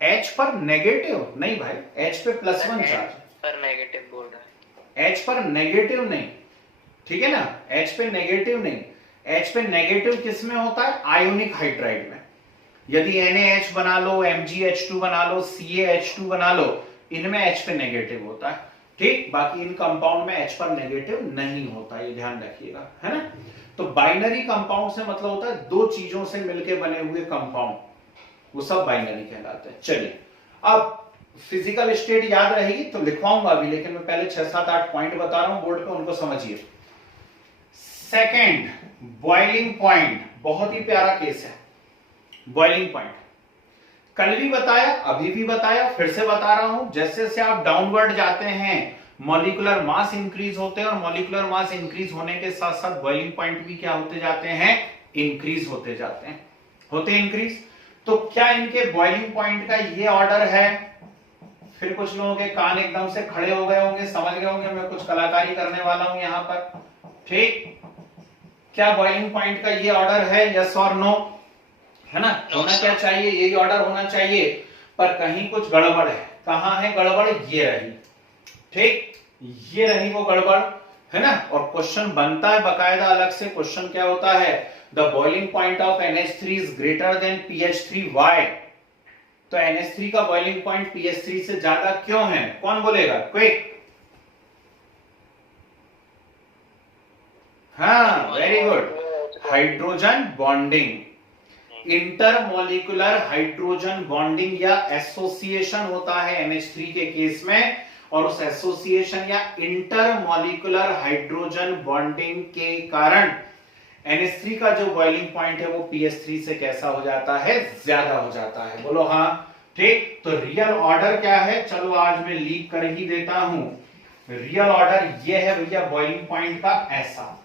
H पर नेगेटिव नहीं भाई, H पे +1 चार्ज पर नेगेटिव बोल रहा है, H पर नेगेटिव नहीं, ठीक है ना, H पे नेगेटिव नहीं। H पे नेगेटिव किस में होता है? आयोनिक हाइड्राइड में। यदि NaH बना लो, MgH2 बना लो, CaH2 बना लो, इनमें H पे नेगेटिव होता है, ठीक। बाकी इन कंपाउंड में H पर नेगेटिव नहीं होता, ये ध्यान रखिएगा, है ना। तो बाइनरी कंपाउंड से मतलब होता है दो चीजों से मिलकर बने हुए कंपाउंड, वो सब बाइनरी कहलाते हैं। चलिए, अब फिजिकल स्टेट याद रहेगी तो लिखवाऊंगा अभी, लेकिन मैं पहले 6, 7, 8 पॉइंट बता रहा हूं बोर्ड पे, उनको समझिए। सेकेंड, बॉइलिंग पॉइंट, बहुत ही प्यारा केस है बॉइलिंग पॉइंट। कल भी बताया, अभी भी बताया, फिर से बता रहा हूं, जैसे जैसे आप डाउनवर्ड जाते हैं मॉलिक्यूलर मास इंक्रीज होते हैं, और मॉलिक्यूलर मास इंक्रीज होने के साथ साथ बॉइलिंग पॉइंट भी क्या होते जाते हैं? इंक्रीज होते जाते हैं, होते इंक्रीज। तो क्या इनके बॉइलिंग पॉइंट का ये ऑर्डर है? फिर कुछ लोगों के कान एकदम से खड़े हो गए होंगे, समझ गए होंगे मैं कुछ कलाकारी करने वाला हूं यहां पर, ठीक। क्या बॉइलिंग पॉइंट का ये ऑर्डर है? यस और नो, है ना। होना क्या चाहिए? यही ऑर्डर होना चाहिए, पर कहीं कुछ गड़बड़ है। कहां है गड़बड़? ये रही, ठीक, ये रही वो गड़बड़, है ना। और क्वेश्चन बनता है बकायदा अलग से। क्वेश्चन क्या होता है? The boiling point of NH3 is greater than PH3, why? तो NH3 का बॉइलिंग पॉइंट PH3 से ज्यादा क्यों है? कौन बोलेगा? क्विक। हाँ, very good, hydrogen bonding, intermolecular hydrogen bonding या एसोसिएशन होता है NH3 के केस में, और उस एसोसिएशन या इंटरमॉलिक्यूलर हाइड्रोजन बॉन्डिंग के कारण NH3 का जो बॉइलिंग पॉइंट है वो PH3 से कैसा हो जाता है? ज्यादा हो जाता है। बोलो हाँ, ठीक। तो रियल ऑर्डर क्या है? चलो आज मैं लीक कर ही देता हूं। रियल ऑर्डर ये है भैया बॉइलिंग पॉइंट का, ऐसा,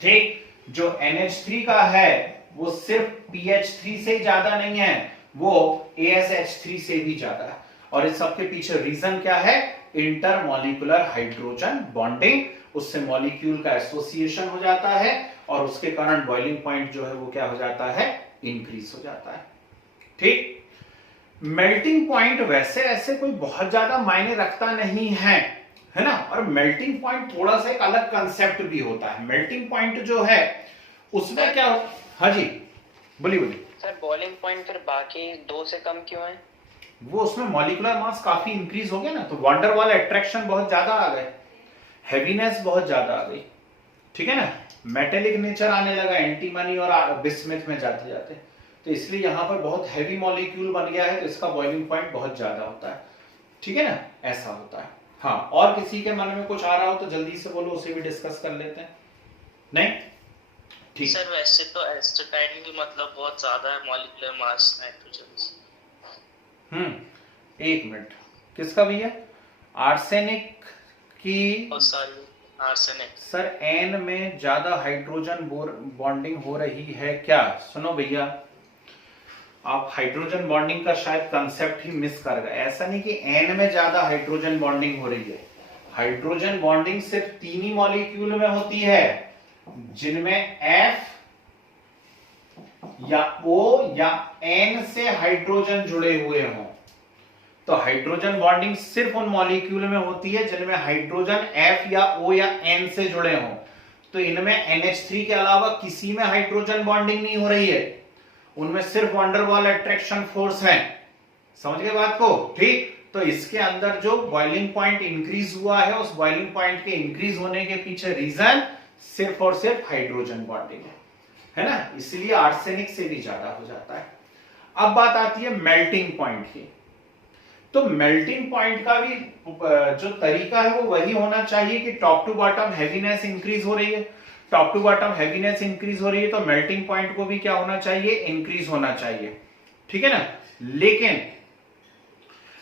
ठीक। जो NH3 का है वो सिर्फ PH3 से ज्यादा नहीं है, वो ASH3 से भी ज्यादा है। और इस सब के पीछे रीजन क्या है? इंटरमॉलिक्यूलर हाइड्रोजन बॉन्डिंग, उससे मॉलिक्यूल का एसोसिएशन हो जाता है, और उसके कारण बॉइलिंग पॉइंट जो है वो क्या हो जाता है? इंक्रीज हो जाता है, ठीक। मेल्टिंग पॉइंट वैसे ऐसे कोई बहुत ज्यादा मायने रखता नहीं है ना। और मेल्टिंग पॉइंट थोड़ा सा एक अलग कंसेप्ट भी होता है। मेल्टिंग पॉइंट जो है उसमें क्या, हाँ जी बोलिए बोलिए सर। बॉइलिंग पॉइंट फिर बाकी दो से कम क्यों है? वो उसमें मॉलिक्यूलर मास काफी इंक्रीज हो गया ना, तो वांडर वाल अट्रैक्शन बहुत ज्यादा आ गए, हेवीनेस बहुत ज्यादा आ गई, ठीक है ना, मेटेलिक नेचर आने लगा एंटीमनी और बिस्मिथ में जाते जाते। तो इसलिए यहां पर बहुत हैवी मॉलिक्यूल बन गया है, तो इसका बॉइलिंग पॉइंट बहुत ज्यादा होता है, ठीक है ना, ऐसा होता है। हाँ, और किसी के मन में कुछ आ रहा हो तो जल्दी से बोलो, उसे भी डिस्कस कर लेते हैं। नहीं, ठीक सर। वैसे तो एसिटाइल की मतलब बहुत ज्यादा है मॉलिक्यूलर मास नाइट्रोजन से। एक मिनट, किसका भैया? आर्सेनिक की, आर्सेनिक सर एन में ज्यादा हाइड्रोजन बॉन्डिंग हो रही है क्या? सुनो भैया, आप हाइड्रोजन बॉन्डिंग का शायद कंसेप्ट ही मिस कर गए। ऐसा नहीं कि एन में ज्यादा हाइड्रोजन बॉन्डिंग हो रही है। हाइड्रोजन बॉन्डिंग सिर्फ 3 ही मॉलिक्यूल में होती है, जिनमें F या O या N से हाइड्रोजन जुड़े हुए हों। तो हाइड्रोजन बॉन्डिंग सिर्फ उन मॉलिक्यूल में होती है जिनमें हाइड्रोजन F या O या N से जुड़े हों। तो इनमें NH3 के अलावा किसी में हाइड्रोजन बॉन्डिंग नहीं हो रही है, उनमें सिर्फ वंडरवॉल अट्रैक्शन फोर्स है। समझ गए बात को? ठीक, तो इसके अंदर जो बॉइलिंग पॉइंट इंक्रीज हुआ है, उस बॉइलिंग पॉइंट के इंक्रीज होने के पीछे रीजन सिर्फ और सिर्फ हाइड्रोजन बॉन्डिंग है ना, इसलिए आर्सेनिक से भी ज्यादा हो जाता है। अब बात आती है मेल्टिंग पॉइंट की। तो मेल्टिंग पॉइंट का भी जो तरीका है वो वही होना चाहिए कि top to bottom heaviness increase हो रही है, top to bottom heaviness increase हो रही है तो मेल्टिंग पॉइंट को भी क्या होना चाहिए, इंक्रीज होना चाहिए, ठीक है ना। लेकिन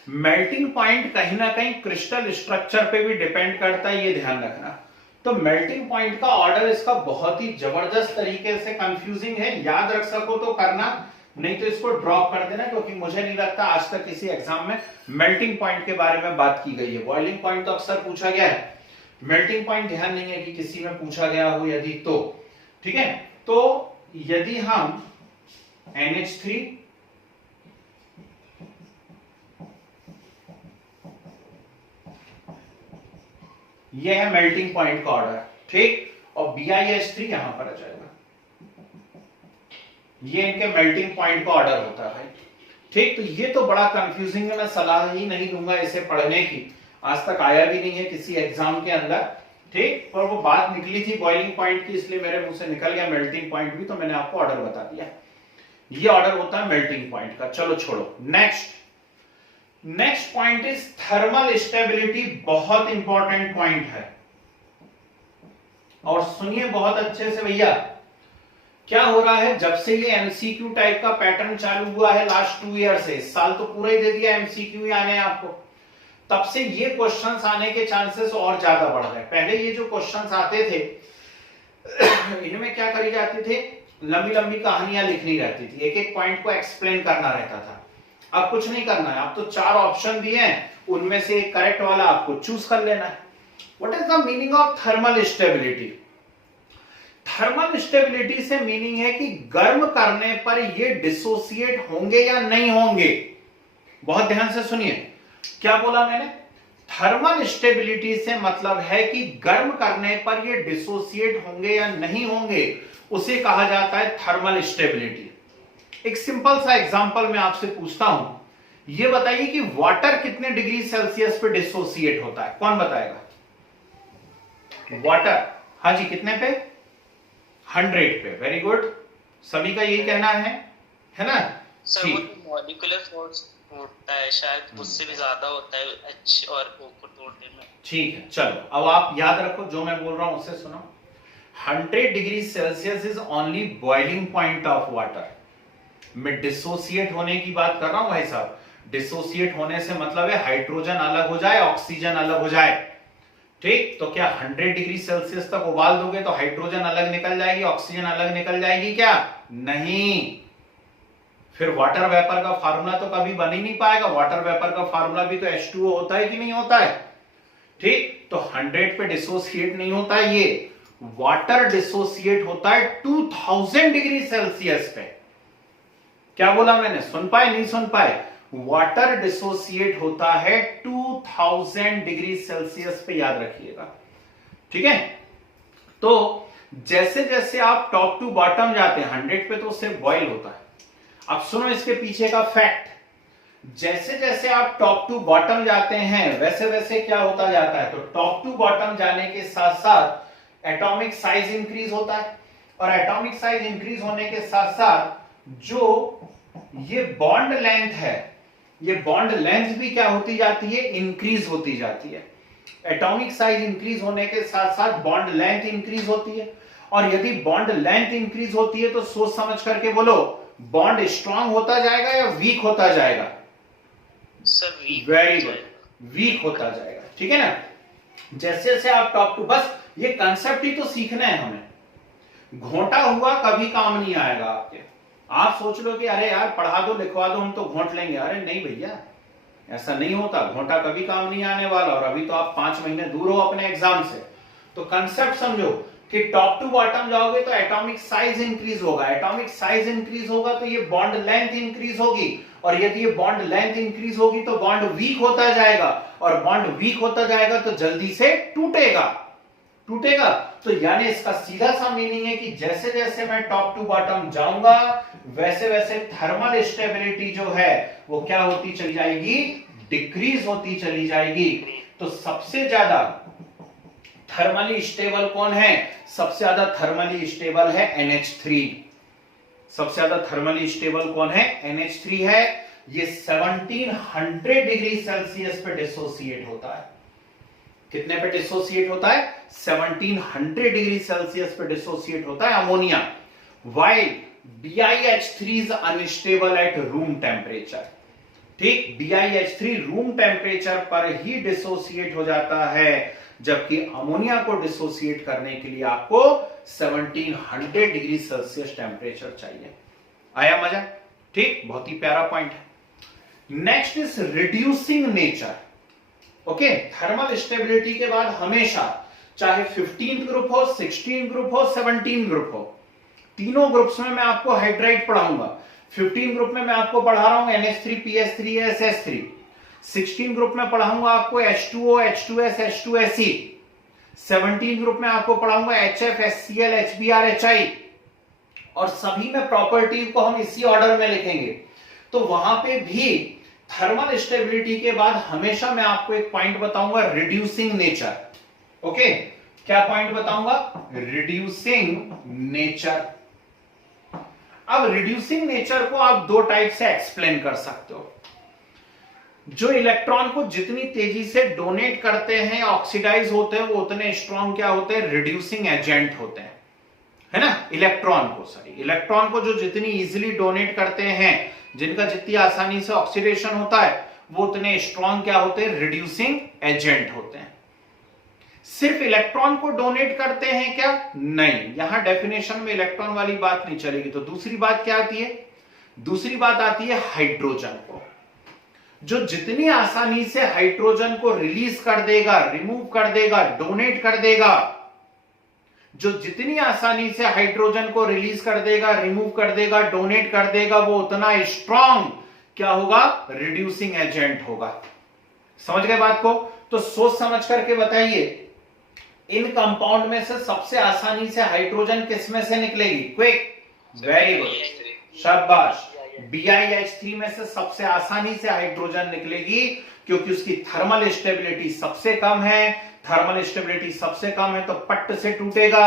मेल्टिंग पॉइंट कहीं ना कहीं क्रिस्टल स्ट्रक्चर पे भी डिपेंड करता है, ये ध्यान रखना। तो मेल्टिंग पॉइंट का ऑर्डर इसका बहुत ही जबरदस्त तरीके से कंफ्यूजिंग है, याद रख सको तो करना, नहीं तो इसको ड्रॉप कर देना, क्योंकि मुझे नहीं लगता आज तक किसी एग्जाम में मेल्टिंग पॉइंट के बारे में बात की गई है। बॉइलिंग पॉइंट तो अक्सर पूछा गया है, मेल्टिंग पॉइंट ध्यान नहीं है कि किसी में पूछा गया हो यदि तो, ठीक है। तो यदि हम NH3 ये है मेल्टिंग पॉइंट का ऑर्डर, ठीक, और BiH3 यहां पर आ जाएगा, ये इनके मेल्टिंग पॉइंट का ऑर्डर होता है, ठीक। तो ये तो बड़ा कंफ्यूजिंग है, मैं सलाह ही नहीं दूंगा इसे पढ़ने की, आज तक आया भी नहीं है किसी एग्जाम के अंदर, ठीक। पर वो बात निकली थी बॉइलिंग पॉइंट की, इसलिए मेरे मुंह से निकल गया मेल्टिंग पॉइंट भी, तो मैंने आपको ऑर्डर बता दिया। ये ऑर्डर होता है मेल्टिंग पॉइंट का। चलो छोड़ो, next point is thermal stability, बहुत इंपॉर्टेंट पॉइंट है, और सुनिए बहुत अच्छे से भैया। क्या हो रहा है, जब से ये MCQ टाइप का पैटर्न चालू हुआ है लास्ट 2 ईयर से, इस साल तो पूरा ही दे दिया MCQ ही आने आपको, तब से ये क्वेश्चंस आने के चांसेस और ज्यादा बढ़ गए। पहले ये जो क्वेश्चंस आते थे इनमें क्या करी जाती थे, लंबी लंबी कहानियां लिखनी रहती थी, एक एक पॉइंट को एक्सप्लेन करना रहता था। अब कुछ नहीं करना है, अब तो 4 ऑप्शन दिए हैं, उनमें से एक करेक्ट वाला आपको चूज कर लेना है। What is the meaning of thermal stability? Thermal stability से मीनिंग है कि गर्म करने पर ये डिसोसिएट होंगे या नहीं होंगे। बहुत ध्यान से सुनिए, क्या बोला मैंने? थर्मल स्टेबिलिटी से मतलब है कि गर्म करने पर ये डिसोसिएट होंगे या नहीं होंगे, उसे कहा जाता है थर्मल स्टेबिलिटी। एक सिंपल सा एग्जांपल मैं आपसे पूछता हूं, ये बताइए कि वाटर कितने डिग्री सेल्सियस पे डिसोसिएट होता है, कौन बताएगा? वाटर, हाँ जी, कितने पे? 100 पे। वेरी गुड, सभी का यही कहना है ना? सर वो मॉलिक्यूलर फोर्स होता है शायद उससे भी ज्यादा होता है H और O को तोड़ने में। ठीक है, चलो अब आप याद रखो जो मैं बोल रहा हूं उसे सुनो। 100 degree Celsius is only boiling point of water. मैं डिसोसिएट होने की बात कर रहा हूं भाई साहब। डिसोसिएट होने से मतलब है हाइड्रोजन अलग हो जाए, ऑक्सीजन अलग हो जाए, ठीक। तो क्या 100 डिग्री सेल्सियस तक उबाल दोगे तो हाइड्रोजन अलग निकल जाएगी, ऑक्सीजन अलग निकल जाएगी क्या? नहीं। फिर वाटर वेपर का फार्मूला तो कभी बन ही नहीं पाएगा। वाटर वेपर का फार्मूला भी तो H2O होता है कि नहीं होता है, ठीक। तो 100 पे डिसोसिएट नहीं होता है ये, वाटर डिसोसिएट होता है 2000 डिग्री सेल्सियस पे। क्या बोला मैंने, सुन पाए नहीं सुन पाए? वाटर डिसोसिएट होता है 2000 डिग्री सेल्सियस पे, याद रखिएगा, ठीक है। तो जैसे जैसे आप टॉप टू बॉटम जाते हैं, 100 पे तो सिर्फ बॉइल होता है। अब सुनो इसके पीछे का फैक्ट, जैसे जैसे आप टॉप टू बॉटम जाते हैं वैसे वैसे क्या होता जाता है, तो टॉप टू बॉटम जाने के साथ साथ एटॉमिक साइज इंक्रीज होता है, और एटॉमिक साइज इंक्रीज होने के साथ साथ जो ये बॉन्ड लेंथ है, ये बॉन्ड लेंथ भी क्या होती जाती है, इंक्रीज होती जाती है। एटॉमिक साइज इंक्रीज होने के साथ साथ बॉन्ड लेंथ इंक्रीज होती है, और यदि बॉन्ड लेंथ इंक्रीज होती है तो सोच समझ करके बोलो, बॉन्ड स्ट्रांग होता जाएगा या वीक होता जाएगा? Sir weak. Very good, weak होता जाएगा, ठीक है ना। जैसे जैसे आप टॉप टू, बस ये कंसेप्ट ही तो सीखना है हमें। घोंटा हुआ कभी काम नहीं आएगा आपके। आप सोच लो कि अरे यार पढ़ा दो लिखवा दो हम तो घोंट लेंगे, अरे नहीं भैया, ऐसा नहीं होता। घोंटा कभी काम नहीं आने वाला, और अभी तो आप 5 महीने दूर हो अपने एग्जाम से। तो कंसेप्ट समझो कि टॉप टू बॉटम जाओगे तो एटॉमिक साइज इंक्रीज होगा, एटॉमिक साइज इंक्रीज होगा तो ये बॉन्ड लेंथ इंक्रीज होगी, और यदि ये बॉन्ड लेंथ इंक्रीज होगी तो बॉन्ड वीक होता जाएगा, और बॉन्ड वीक होता जाएगा तो जल्दी से टूटेगा। तो यानी इसका सीधा सा मीनिंग है कि जैसे जैसे मैं टॉप टू बॉटम जाऊंगा वैसे वैसे थर्मल स्टेबिलिटी जो है वो क्या होती चली जाएगी, डिक्रीज होती चली जाएगी। तो सबसे ज्यादा थर्मली स्टेबल कौन है, सबसे ज्यादा थर्मली स्टेबल है NH3। सबसे ज्यादा थर्मली स्टेबल कौन है, NH3 है। ये 1700 डिग्री सेल्सियस पे डिसोसिएट होता है। कितने पे डिसोसिएट होता है, 1700 डिग्री सेल्सियस पे डिसोसिएट होता है ammonia. While BiH3 is unstable eight room temperature. ठीक, BiH3 रूम टेम्परेचर पर ही डिसोसिएट हो जाता है, जबकि अमोनिया को डिसोसिएट करने के लिए आपको 1700 डिग्री सेल्सियस टेम्परेचर चाहिए। आया मजा? ठीक, बहुत ही प्यारा पॉइंट है। Next is reducing nature. Okay, thermal stability के बाद हमेशा चाहे 15th ग्रुप हो, 16th ग्रुप हो, 17th ग्रुप हो, तीनों ग्रुप्स में मैं आपको हाइड्राइड पढ़ाऊंगा। 15 ग्रुप में मैं आपको पढ़ा रहा हूं NH3PH3SH3। 16 ग्रुप में पढ़ाऊंगा आपको H2O H2S H2SE। 17 ग्रुप में आपको पढ़ाऊंगा HF HCl HBr HI, और सभी में प्रॉपर्टी को हम इसी ऑर्डर में लिखेंगे। तो वहां पे भी थर्मल स्टेबिलिटी के बाद हमेशा मैं आपको एक पॉइंट बताऊंगा, रिड्यूसिंग नेचर। ओके, क्या पॉइंट बताऊंगा, रिड्यूसिंग नेचर। अब रिड्यूसिंग नेचर को आप दो टाइप से एक्सप्लेन कर सकते हो। जो इलेक्ट्रॉन को जितनी तेजी से डोनेट करते हैं, ऑक्सीडाइज होते हैं, वो उतने स्ट्रॉन्ग क्या होते हैं, रिड्यूसिंग एजेंट होते हैं, है ना। इलेक्ट्रॉन को जो जितनी इजीली डोनेट करते हैं, जिनका जितनी आसानी से ऑक्सीडेशन होता है, वो उतने स्ट्रॉन्ग क्या होते हैं, रिड्यूसिंग एजेंट होते हैं। सिर्फ इलेक्ट्रॉन को डोनेट करते हैं क्या, नहीं, यहां डेफिनेशन में इलेक्ट्रॉन वाली बात नहीं चलेगी। तो दूसरी बात क्या आती है, दूसरी बात आती है हाइड्रोजन को। जो जितनी आसानी से हाइड्रोजन को रिलीज कर देगा, रिमूव कर देगा, डोनेट कर देगा, जो जितनी आसानी से हाइड्रोजन को रिलीज कर देगा, रिमूव कर देगा, डोनेट कर देगा, वो उतना स्ट्रॉन्ग क्या होगा, रिड्यूसिंग एजेंट होगा। समझ गए बात को? तो सोच समझ करके बताइए, इन कंपाउंड में से सबसे आसानी से हाइड्रोजन किसमें से निकलेगी, क्विक, वेरी गुड, शाबाश। BiH3 में से सबसे आसानी से हाइड्रोजन निकलेगी, क्योंकि उसकी थर्मल स्टेबिलिटी सबसे कम है। थर्मल स्टेबिलिटी सबसे कम है तो पट्ट से टूटेगा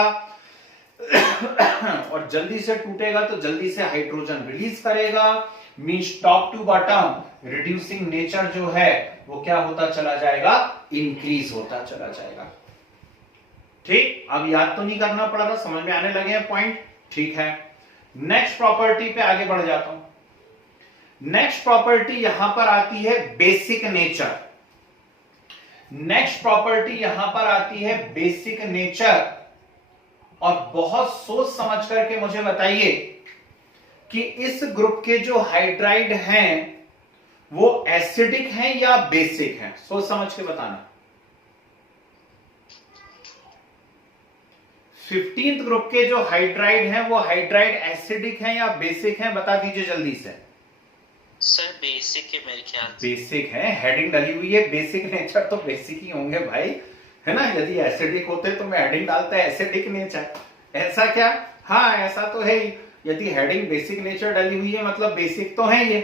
और जल्दी से टूटेगा तो जल्दी से हाइड्रोजन रिलीज करेगा। Means top to bottom reducing nature जो है वो क्या होता चला जाएगा, इंक्रीज होता चला जाएगा। ठीक, अब याद तो नहीं करना पड़ रहा, समझ में आने लगे हैं पॉइंट? ठीक है, नेक्स्ट प्रॉपर्टी पे आगे बढ़ जाता हूं। नेक्स्ट प्रॉपर्टी यहां पर आती है बेसिक नेचर। नेक्स्ट प्रॉपर्टी यहां पर आती है बेसिक नेचर, और बहुत सोच समझ करके मुझे बताइए कि इस ग्रुप के जो हाइड्राइड हैं वो एसिडिक हैं या बेसिक हैं, सोच समझ के बताना। 15th ग्रुप के जो हाइड्राइड हैं वो हाइड्राइड एसिडिक हैं या बेसिक हैं, बता दीजिए जल्दी से। सर बेसिक है मेरे ख्याल से। बेसिक है, हेडिंग डली हुई है, बेसिक नेचर तो बेसिक ही होंगे भाई, है ना। यदि एसिडिक होते तो मैं हेडिंग डालता है एसिडिक नेचर, ऐसा क्या, हाँ ऐसा तो है ही। यदि हेडिंग बेसिक नेचर डली हुई है मतलब बेसिक तो है ये।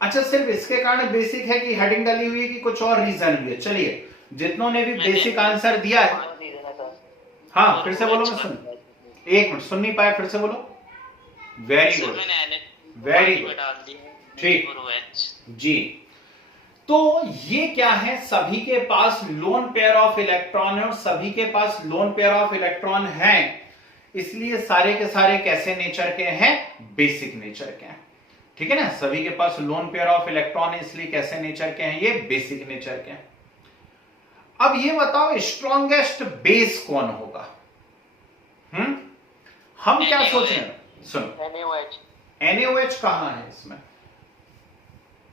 अच्छा, सिर्फ इसके कारण बेसिक है कि हेडिंग डली हुई है कि कुछ और रीजन भी है? चलिए, जितनों ने भी बेसिक आंसर दिया है, हाँ फिर से बोलो, मैं सुन, एक मिनट सुन नहीं पाया, फिर से बोलो। वेरी गुड, वेरी गुड, ठीक जी। तो ये क्या है, सभी के पास लोन पेयर ऑफ इलेक्ट्रॉन है, और सभी के पास लोन पेयर ऑफ इलेक्ट्रॉन है, इसलिए सारे के सारे कैसे नेचर के हैं, बेसिक नेचर के हैं। ठीक है ना, सभी के पास लोन पेयर ऑफ इलेक्ट्रॉन है, इसलिए कैसे नेचर के हैं, ये बेसिक नेचर के हैं। अब ये बताओ स्ट्रॉन्गेस्ट बेस कौन होगा? हम क्या सोच रहे हैं, सुनो, NaOH कहां है इसमें?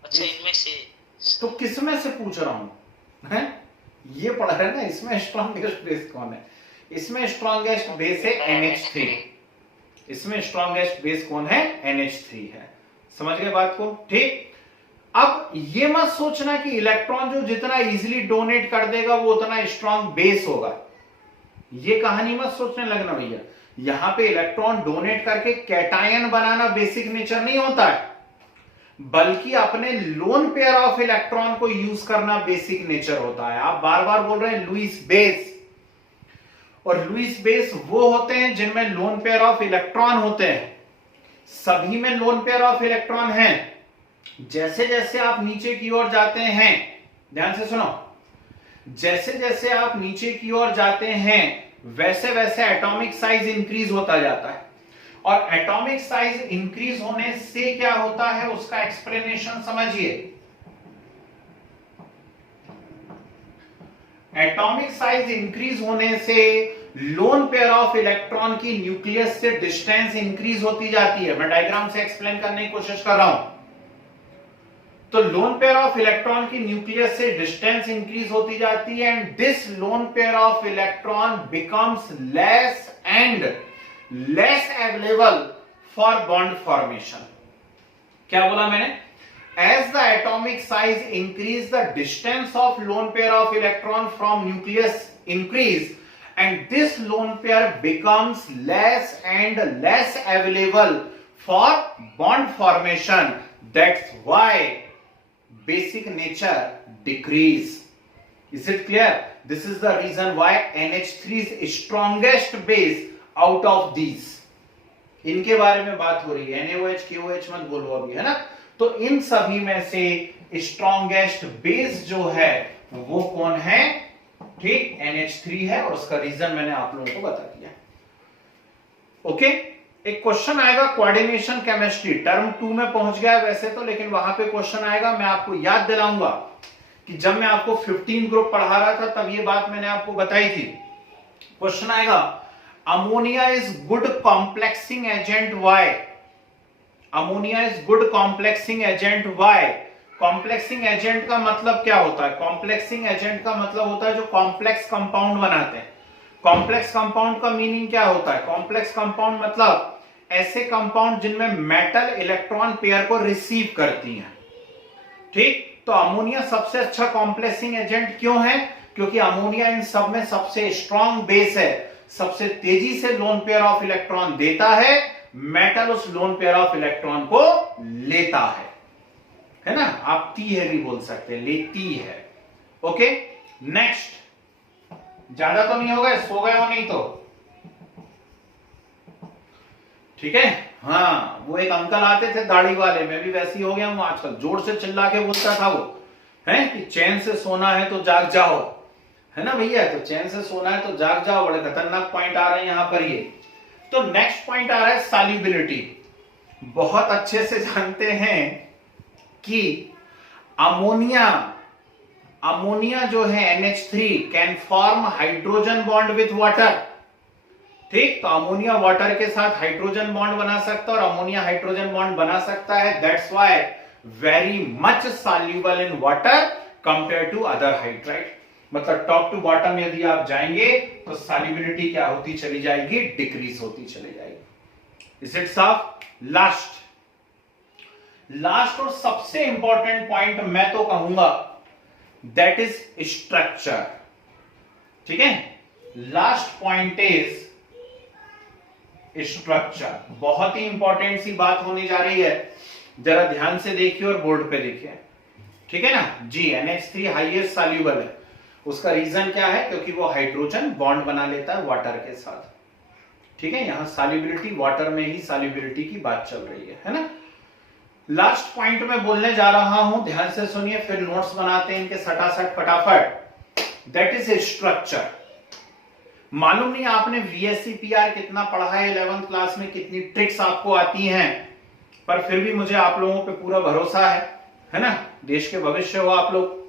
अच्छा, इनमें से तो किसमें से पूछ रहा हूं, है ये पढ़ रहे हैं ना, इसमें स्ट्रॉन्गेस्ट बेस कौन है? इसमें स्ट्रॉन्गेस्ट बेस है NH3। इसमें स्ट्रॉन्गेस्ट बेस कौन है, NH3 है। समझ गए बात को? ठीक। अब ये मत सोचना कि इलेक्ट्रॉन जो जितना इजीली डोनेट कर देगा वो उतना स्ट्रांग बेस होगा, ये कहानी मत सोचने लगना भैया। यहां पे इलेक्ट्रॉन डोनेट करके कैटायन बनाना बेसिक नेचर नहीं होता है, बल्कि अपने लोन पेयर ऑफ इलेक्ट्रॉन को यूज करना बेसिक नेचर होता है। आप बार बार बोल रहे हैं लुईस बेस, और लुईस बेस वो होते हैं जिनमें लोन पेयर ऑफ इलेक्ट्रॉन होते हैं। सभी में लोन पेयर ऑफ इलेक्ट्रॉन हैं। जैसे जैसे आप नीचे की ओर जाते हैं, ध्यान से सुनो, जैसे जैसे आप नीचे की ओर जाते हैं वैसे वैसे एटॉमिक साइज इंक्रीज होता जाता है, और एटॉमिक साइज इंक्रीज होने से क्या होता है उसका एक्सप्लेनेशन समझिए। एटॉमिक साइज इंक्रीज होने से लोन पेयर ऑफ इलेक्ट्रॉन की न्यूक्लियस से डिस्टेंस इंक्रीज होती जाती है। मैं डायग्राम से एक्सप्लेन करने की कोशिश कर रहा हूं। तो लोन पेयर ऑफ इलेक्ट्रॉन की न्यूक्लियस से डिस्टेंस इंक्रीज होती जाती है, and this loan pair of electron becomes less and less available for bond formation. क्या बोला मैंने? As the atomic size increase, the distance of lone pair of electron from nucleus increase, and this lone pair becomes less and less available for bond formation. That's why basic nature decrease. Is it clear? This is the reason why NH3 is strongest base out of these. इनके बारे में बात हो रही है, NaOH KOH मत बोलो अभी, है ना? तो इन सभी में से स्ट्रॉन्गेस्ट बेस जो है वो कौन है? ठीक, NH3 है, और उसका रीजन मैंने आप लोगों को बता दिया। ओके, एक क्वेश्चन आएगा कोऑर्डिनेशन केमिस्ट्री, टर्म 2 में पहुंच गया वैसे तो, लेकिन वहां पे क्वेश्चन आएगा। मैं आपको याद दिलाऊंगा कि जब मैं आपको 15 ग्रुप पढ़ा रहा था तब ये बात मैंने आपको बताई थी। क्वेश्चन आएगा, ammonia is good complexing agent why? Ammonia is good complexing agent why? Complexing agent का मतलब क्या होता है? कॉम्प्लेक्सिंग एजेंट का मतलब होता है जो कॉम्प्लेक्स कंपाउंड बनाते हैं। कॉम्प्लेक्स कंपाउंड का मीनिंग क्या होता है? कॉम्प्लेक्स कंपाउंड मतलब ऐसे कंपाउंड जिनमें मेटल इलेक्ट्रॉन पेयर को रिसीव करती हैं। ठीक, तो अमोनिया सबसे अच्छा कॉम्प्लेक्सिंग एजेंट क्यों है? क्योंकि अमोनिया इन सब में सबसे स्ट्रॉन्ग बेस है, सबसे तेजी से लोन पेयर ऑफ इलेक्ट्रॉन देता है, मेटल उस लोन पेयर ऑफ इलेक्ट्रॉन को लेता है ना? आप ती है भी बोल सकते हैं, लेती है। Okay, next. ज्यादा तो नहीं हो गए, सो गए हो नहीं तो? ठीक है। हाँ, वो एक अंकल आते थे दाढ़ी वाले, मैं भी वैसे ही हो गया हूं आजकल, जोर से चिल्ला के बोलता था वो, है कि चैन से सोना है तो जाग जाओ, है ना भैया? तो चैन से सोना है तो जाग जाओ। बड़े खतरनाक पॉइंट आ रहे हैं यहां पर ये। तो नेक्स्ट पॉइंट आ रहा है सॉल्युबिलिटी। बहुत अच्छे से जानते हैं कि अमोनिया जो है NH3 can form hydrogen bond with water. ठीक, तो अमोनिया वाटर के साथ हाइड्रोजन बॉन्ड बना सकता है, और अमोनिया हाइड्रोजन बॉन्ड बना सकता है। That's why very much soluble in water compare to other hydride. मतलब टॉप टू बॉटम यदि आप जाएंगे तो सॉल्युबिलिटी क्या होती चली जाएगी? डिक्रीज होती चली जाएगी। इज इट साफ? लास्ट और सबसे इंपॉर्टेंट पॉइंट मैं तो कहूंगा दैट इज स्ट्रक्चर। ठीक है, लास्ट पॉइंट इज स्ट्रक्चर। बहुत ही इंपॉर्टेंट सी बात होने जा रही है, जरा ध्यान से देखिए और बोर्ड पे देखिए। ठीक है ना जी? NH3 हाईएस्ट सॉल्युबल है। उसका रीजन क्या है? क्योंकि वो हाइड्रोजन बॉन्ड बना लेता है वाटर के साथ। ठीक है, यहां सॉल्युबिलिटी, वाटर में ही सॉल्युबिलिटी की बात चल रही है ना? लास्ट पॉइंट में बोलने जा रहा हूं, ध्यान से सुनिए, फिर नोट्स बनाते हैं इनके सटासट फटाफट। That is structure. मालूम नहीं आपने VSCPR कितना पढ़ा है 11th क्लास में, कितनी ट्रिक्स आपको आती हैं, पर फिर भी मुझे आप लोगों पे पूरा भरोसा है ना? देश के भविष्य हो आप लोग।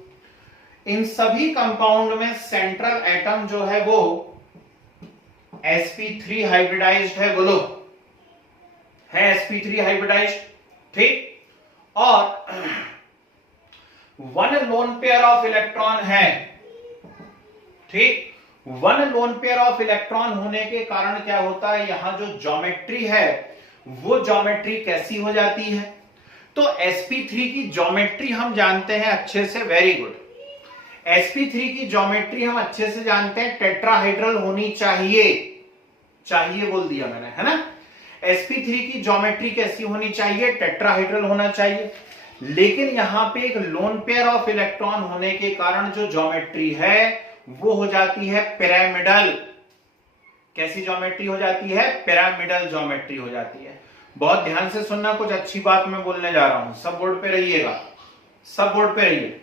इन सभी कंपाउंड में सेंट्रल एटम जो है वो sp3 हाइब्रिडाइज्ड है। बोलो, है sp3 हाइब्रिडाइज्ड? ठीक, और one lone pair of electron है। ठीक, one lone pair of electron होने के कारण क्या होता है? यहां जो ज्योमेट्री है वो ज्योमेट्री कैसी हो जाती है? तो sp3 की ज्योमेट्री हम जानते हैं अच्छे से, वेरी गुड। sp3 की ज्योमेट्री हम अच्छे से जानते हैं, टेट्राहाइड्रल होनी चाहिए, चाहिए बोल दिया मैंने, है ना। sp3 की ज्योमेट्री कैसी होनी चाहिए, टेट्राहाइड्रल होना चाहिए। लेकिन यहां पे एक लोन पेयर ऑफ इलेक्ट्रॉन होने के कारण जो ज्योमेट्री है वो हो जाती है पिरामिडल। कैसी ज्योमेट्री हो जाती है, पिरामिडल ज्योमेट्री हो जाती है। बहुत ध्यान से सुनना, कुछ अच्छी बात मैं बोलने जा रहा हूं, सब बोर्ड पे रहिएगा, सब बोर्ड पे रहिए।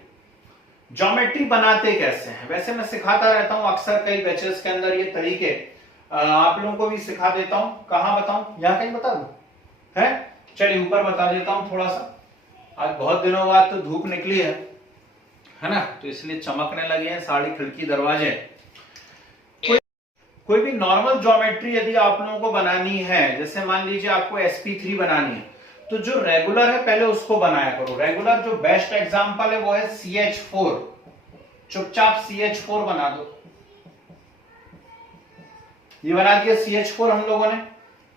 ज्योमेट्री बनाते कैसे हैं, वैसे मैं सिखाता रहता हूं अक्सर कई बैचेस के अंदर ये तरीके, आप लोगों को भी सिखा देता हूं। कहां बताऊं, यहां कहीं बता दूं, है चलिए ऊपर बता देता हूं थोड़ा सा। आज बहुत दिनों बाद तो धूप निकली है ना, तो इसलिए चमकने लगे हैं साड़ी खिड़की दरवाजे। कोई भी नॉर्मल ज्योमेट्री यदि आप लोगों को बनानी है, जैसे मान लीजिए आपको sp3 बनानी है, तो जो रेगुलर है पहले उसको बनाया करो। रेगुलर जो बेस्ट एग्जांपल है वो है CH4, चुपचाप CH4 बना दो। ये बना दिया CH4 हम लोगों ने।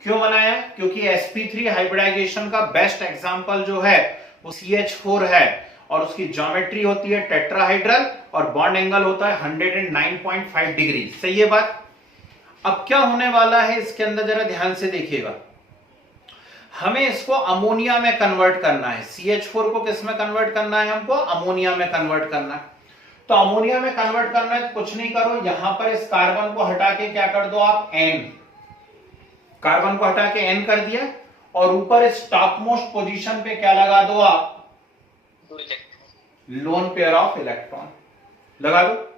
क्यों बनाया, क्योंकि sp3 हाइब्रिडाइजेशन का बेस्ट एग्जांपल जो है वो CH4 है, और उसकी ज्योमेट्री होती है टेट्राहाइड्रल, और बॉन्ड एंगल होता है 109.5 डिग्री। सही है बात। अब क्या होने वाला है इसके अंदर, जरा ध्यान से देखिएगा। हमें इसको अमोनिया में कन्वर्ट करना है। CH4 को किस में कन्वर्ट करना है, हमको अमोनिया में कन्वर्ट करना है। तो अमोनिया में कन्वर्ट करना है तो कुछ नहीं करो, यहां पर इस कार्बन को हटा के क्या कर दो आप, N, कार्बन को हटा के N कर दिया, और ऊपर इस टॉप मोस्ट पोजीशन पे क्या लगा दो आप, लोन पेयर ऑफ इलेक्ट्रॉन लगा दो।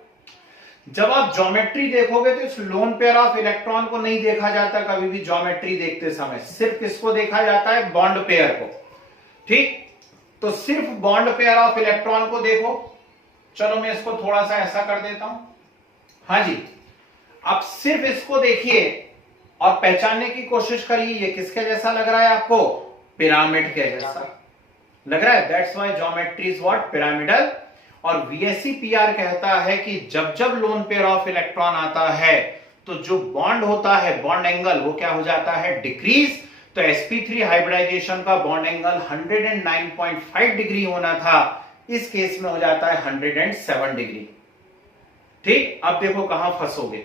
जब आप ज्योमेट्री देखोगे तो इस लोन पेयर ऑफ इलेक्ट्रॉन को नहीं देखा जाता कभी भी ज्योमेट्री देखते समय, सिर्फ किसको देखा जाता है, बॉन्ड पेयर को। ठीक, तो सिर्फ बॉन्ड पेयर ऑफ इलेक्ट्रॉन को देखो। चलो मैं इसको थोड़ा सा ऐसा कर देता हूं, हाँ जी। अब सिर्फ इसको देखिए और पहचानने की कोशिश करिए, ये किसके जैसा लग रहा है आपको, पिरामिड के जैसा लग रहा है। That's why geometry is what, pyramidal. और VSEPR कहता है कि जब जब लोन पेयर ऑफ इलेक्ट्रॉन आता है तो जो बॉन्ड होता है, बॉन्ड एंगल, वो क्या हो जाता है, डिक्रीज। तो sp3 हाइब्रिडाइजेशन का बॉन्ड एंगल 109.5 डिग्री होना था, इस केस में हो जाता है 107 डिग्री। ठीक, अब देखो कहां फंसोगे।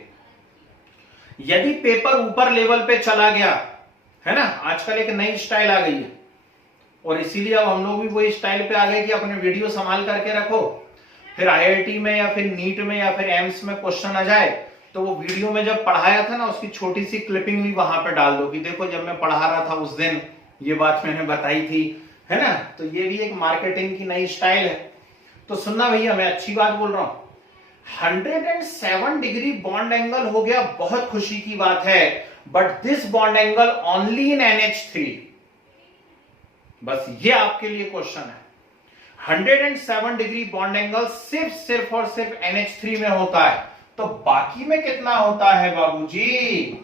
यदि पेपर ऊपर लेवल पे चला गया है ना, आजकल एक नई स्टाइल आ गई है, और इसीलिए अब हम लोग भी वही स्टाइल पे आ गए कि अपने वीडियो संभाल करके रखो, फिर IIT में या फिर नीट में या फिर एम्स में क्वेश्चन आ जाए तो वो वीडियो में जब पढ़ाया था ना उसकी छोटी सी क्लिपिंग भी वहां पे डाल दो कि देखो जब मैं पढ़ा रहा था उस दिन ये बात मैंने बताई थी, है ना। तो ये भी एक मार्केटिंग की नई स्टाइल है। तो सुनना भैया, मैं अच्छी बात बोल रहा हूं। 107 डिग्री बॉन्ड एंगल हो गया, बहुत खुशी की बात है, but this bond angle only in NH3। बस ये आपके लिए क्वेश्चन है। 107 डिग्री बॉन्ड एंगल सिर्फ और सिर्फ NH3 में होता है, तो बाकी में कितना होता है बाबूजी,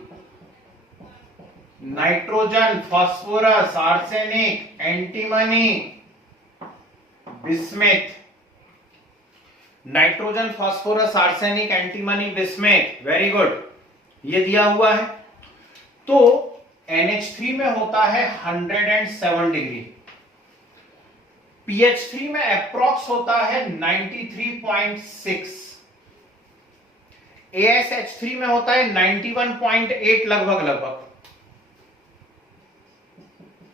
nitrogen, phosphorus, arsenic, antimony, bismuth. Nitrogen, phosphorus, arsenic, antimony, bismuth, very good, ये दिया हुआ है। तो NH3 में होता है 107 डिग्री, PH3 में अप्रॉक्स होता है 93.6, ASH3 में होता है 91.8 लगभग।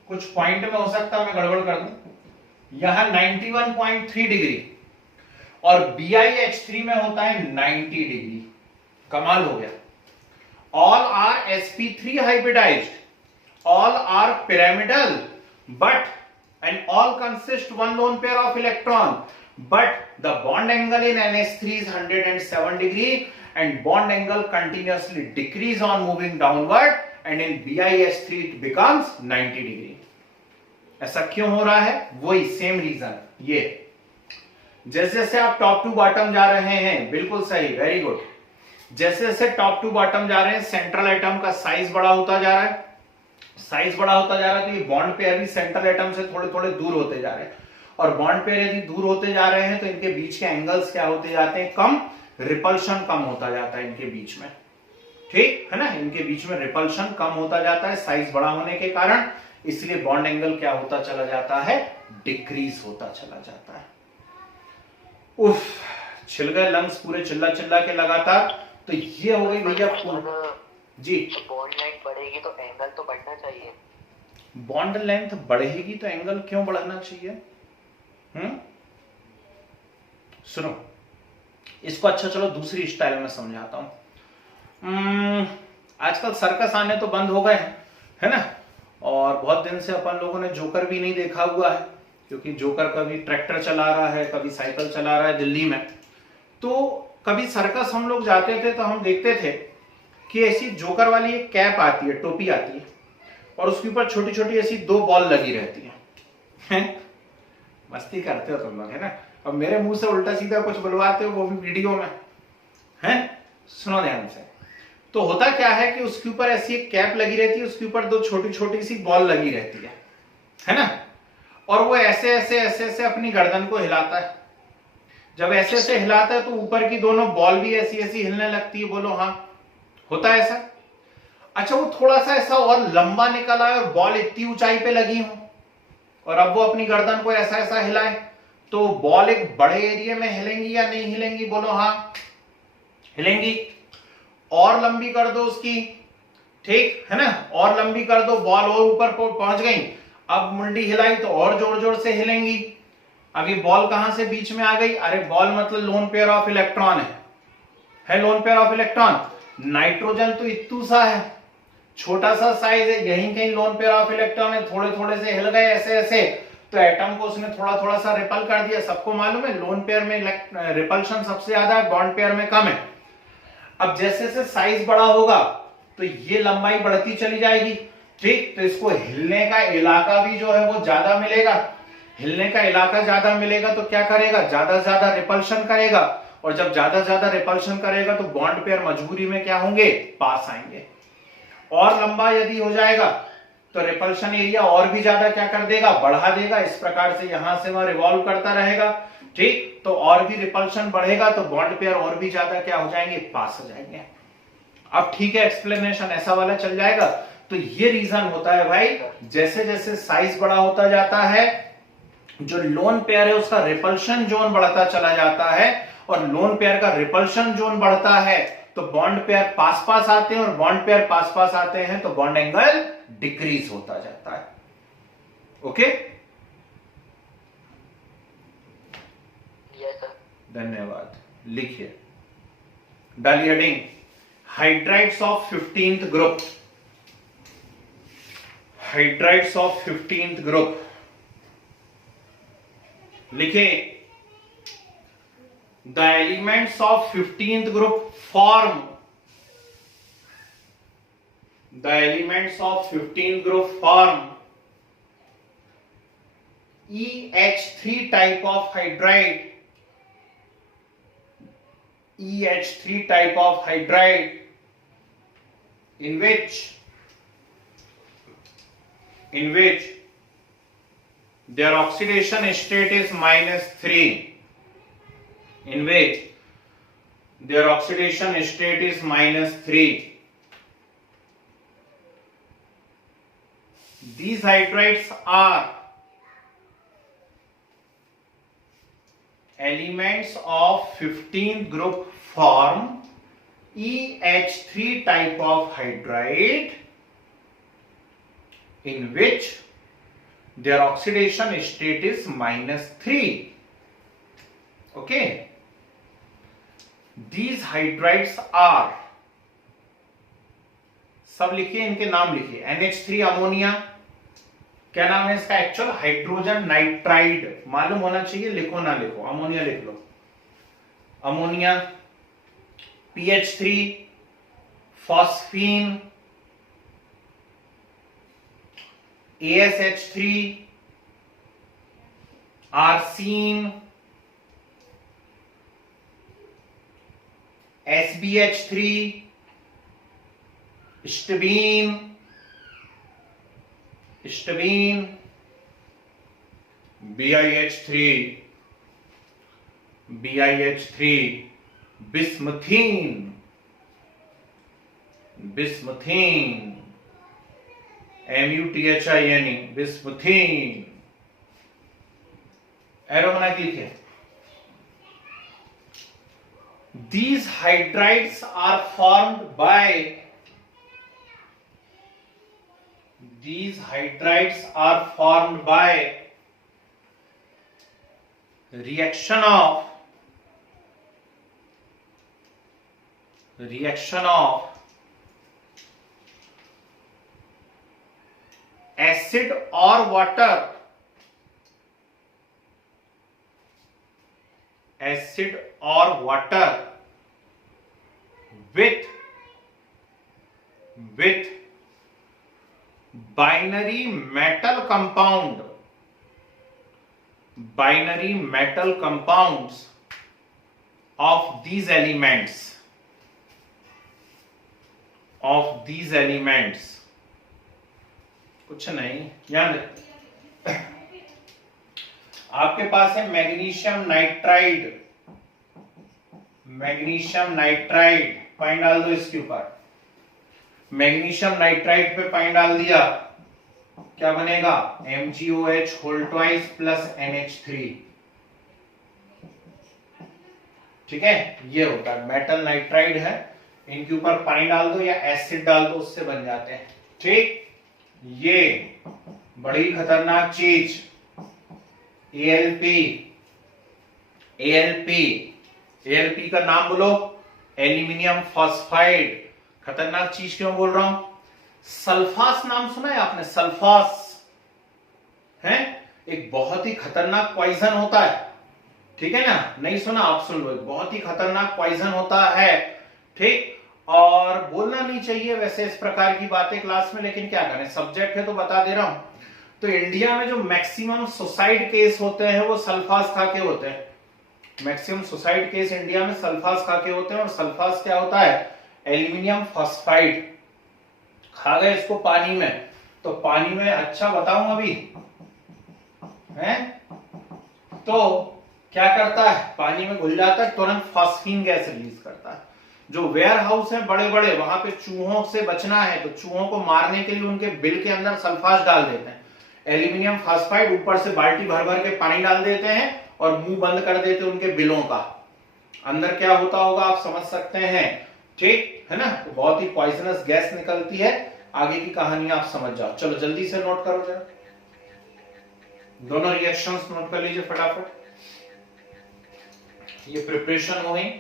कुछ पॉइंट में हो सकता है मैं गड़बड़ कर दूं, यहां 91.3 डिग्री, और BiH3 में होता है 90 डिग्री। कमाल हो गया। All are sp3 hybridized, all are pyramidal, and all consist one lone pair of electron, but the bond angle in NH3 is 107 degree and bond angle continuously decrease on moving downward, and in BiH3 it becomes 90 degree. ऐसा क्यों हो रहा है, वही same reason. ये जैसे जैसे आप टॉप टू बॉटम जा रहे हैं, बिल्कुल सही, वेरी गुड, जैसे जैसे टॉप टू बॉटम जा रहे हैं सेंट्रल एटम का साइज बड़ा होता जा रहा है, साइज बड़ा होता जा रहा है, तो ये बॉन्ड पेयर भी सेंट्रल एटम से थोड़े थोड़े दूर होते जा रहे हैं, और बॉन्ड पेयर यदि दूर होते जा रहे हैं तो इनके बीच के एंगल्स क्या होते जाते हैं, कम, रिपल्शन कम होता जाता है इनके बीच में। ठीक है ना, इनके बीच में रिपल्शन कम होता जाता है साइज बड़ा होने के कारण, इसलिए बॉन्ड एंगल क्या होता चला जाता है, डिक्रीज होता चला जाता है। उफ, छिल गए लंग्स पूरे चिल्ला चिल्ला के लगातार। तो ये हो गई भैया जी। बॉन्ड लेंथ बढ़ेगी तो एंगल तो बढ़ना चाहिए। बॉन्ड लेंथ बढ़ेगी तो एंगल क्यों बढ़ना चाहिए? सुनो, इसको अच्छा चलो दूसरी स्टाइल में समझाता हूं। आजकल सर्कस आने तो बंद हो गए हैं, है ना, और बहुत दिन से अपन लोगों ने जोकर भी नहीं देखा हुआ है, क्योंकि जोकर कभी ट्रैक्टर चला रहा है, कभी साइकिल चला रहा है दिल्ली में। तो कभी सर्कस हम लोग जाते थे तो हम देखते थे कि ऐसी जोकर वाली एक कैप आती है, टोपी आती है, और उसके ऊपर छोटी छोटी ऐसी 2 बॉल लगी रहती है। मस्ती करते हो तुम लोग, है ना, और मेरे मुंह से उल्टा सीधा कुछ बुलवाते हो, वो भी वीडियो में, है। सुनो ध्यान से। तो होता क्या है कि उसके ऊपर ऐसी एक कैप लगी रहती है, उसके ऊपर 2 छोटी छोटी सी बॉल लगी रहती है ना, और वो ऐसे ऐसे ऐसे ऐसे अपनी गर्दन को हिलाता है। जब ऐसे ऐसे हिलाता है तो ऊपर की दोनों बॉल भी ऐसी ऐसी हिलने लगती है। बोलो हाँ, होता है ऐसा? अच्छा, वो थोड़ा सा ऐसा और लंबा निकला है और बॉल इतनी ऊंचाई पे लगी हो, और अब वो अपनी गर्दन को ऐसा ऐसा हिलाए, तो बॉल एक बड़े एरिया में हिलेंगी या नहीं हिलेंगी? बोलो हाँ, हिलेंगी। और लंबी कर दो उसकी, ठीक है ना, और लंबी कर दो, बॉल और ऊपर पहुंच गई। अब मुंडी हिलाई तो और जोर जोर से हिलेंगी। अब ये बॉल कहां से बीच में आ गई? अरे बॉल मतलब लोन पेयर ऑफ इलेक्ट्रॉन है loan pair of electron. Nitrogen तो इतू सा है, छोटा सा साइज है, यहीं कहीं लोन पेयर ऑफ इलेक्ट्रॉन है, थोड़े थोड़े से हिल गए ऐसे ऐसे, तो एटम को उसने थोड़ा थोड़ा सा रिपल कर दिया। सबको मालूम है लोन पेयर में रिपल्शन सबसे ज्यादा है, बॉन्ड पेयर में कम है। अब जैसे जैसे साइज बड़ा होगा तो ये लंबाई बढ़ती चली जाएगी, ठीक। तो इसको हिलने का इलाका भी जो है वो ज्यादा मिलेगा। हिलने का इलाका ज्यादा मिलेगा तो क्या करेगा? ज्यादा से ज्यादा रिपल्शन करेगा, और जब ज्यादा से ज्यादा रिपल्शन करेगा तो बॉन्ड पेयर मजबूरी में क्या होंगे? पास आएंगे। और लंबा यदि हो जाएगा तो रिपल्शन एरिया और भी ज्यादा क्या कर देगा? बढ़ा देगा। इस प्रकार से यहां से वहां रिवॉल्व करता रहेगा, ठीक। तो और भी रिपल्शन बढ़ेगा तो बॉन्ड पेयर और भी ज्यादा क्या हो जाएंगे? पास हो जाएंगे। अब ठीक है, एक्सप्लेनेशन ऐसा वाला चल जाएगा। तो ये रीजन होता है भाई, जैसे जैसे साइज बड़ा होता जाता है, जो लोन पेयर है उसका रिपल्शन जोन बढ़ता चला जाता है, और लोन पेयर का रिपल्शन जोन बढ़ता है तो बॉन्ड पेयर पास पास आते हैं, और बॉन्ड पेयर पास पास आते हैं तो बॉन्ड एंगल डिक्रीज होता जाता है। Okay, yes sir. धन्यवाद। लिखिए, डालिए heading hydrides of 15th group. Hydrides of 15th group लिखे। The elements of 15th group form, the elements of 15th group form EH3 type of hydride, EH3 type of hydride in which their oxidation state is -3, in which their oxidation state is -3. These hydrides are elements of 15th group form EH3 type of hydride in which their oxidation state is -3. Okay, these hydrides are, सब लिखिए, इनके नाम लिखिए। NH3 ammonia, क्या नाम है इसका actual? Hydrogen nitride. मालूम होना चाहिए, लिखो ना लिखो, अमोनिया लिख लो। Ammonia, PH3 phosphine, ASH3 arsine, SBH3 stibine, BiH3 bismuthine, MUTHINE bismuthine, arrow बना के लिखिए, these hydrides are formed by reaction of acid or water with binary metal compounds of these elements कुछ नहीं, याद आपके पास है मैग्नीशियम नाइट्राइड, पानी डाल दो इसके ऊपर, मैग्नीशियम नाइट्राइड पे पानी डाल दिया, क्या बनेगा, MgOH whole twice plus NH3, ठीक है, ये होता है मेटल नाइट्राइड है, इनके ऊपर पानी डाल दो या एसिड डाल दो, उससे बन जाते हैं, ठीक। ये बड़ी खतरनाक चीज ALP का नाम बोलो, एल्यूमिनियम फॉस्फाइड। खतरनाक चीज क्यों बोल रहा हूं, सल्फास नाम सुना है आपने, सल्फास है एक बहुत ही खतरनाक पॉइजन होता है, ठीक है ना, नहीं सुना आप सुन लो, एक बहुत ही खतरनाक पॉइजन होता है, ठीक। और बोलना नहीं चाहिए वैसे इस प्रकार की बातें क्लास में, लेकिन क्या करें, सब्जेक्ट है तो बता दे रहा हूं। तो इंडिया में जो मैक्सिमम सुसाइड केस होते हैं वो सल्फास खा के होते हैं, मैक्सिमम सुसाइड केस इंडिया में सल्फास खा के होते हैं, और सल्फास क्या होता है, एल्यूमिनियम फॉस्फाइड। खा गए इसको पानी में, तो पानी में अच्छा बताऊं अभी है, तो क्या करता है, पानी में घुल जाता है, तुरंत फास्फीन गैस रिलीज करता है। जो वेयर हाउस है बड़े बड़े, वहां पे चूहों से बचना है, तो चूहों को मारने के लिए उनके बिल के अंदर सल्फास डाल देते हैं, एल्यूमिनियम फॉस्फाइड, ऊपर से बाल्टी भर भर के पानी डाल देते हैं और मुंह बंद कर देते हैं उनके बिलों का, अंदर क्या होता होगा आप समझ सकते हैं, ठीक है ना। तो बहुत ही पॉइजनस गैस निकलती है, आगे की कहानी आप समझ जाओ। चलो जल्दी से नोट करो जरा, दोनों रिएक्शंस नोट कर लीजिए फटाफट, ये प्रिपरेशन हो गई,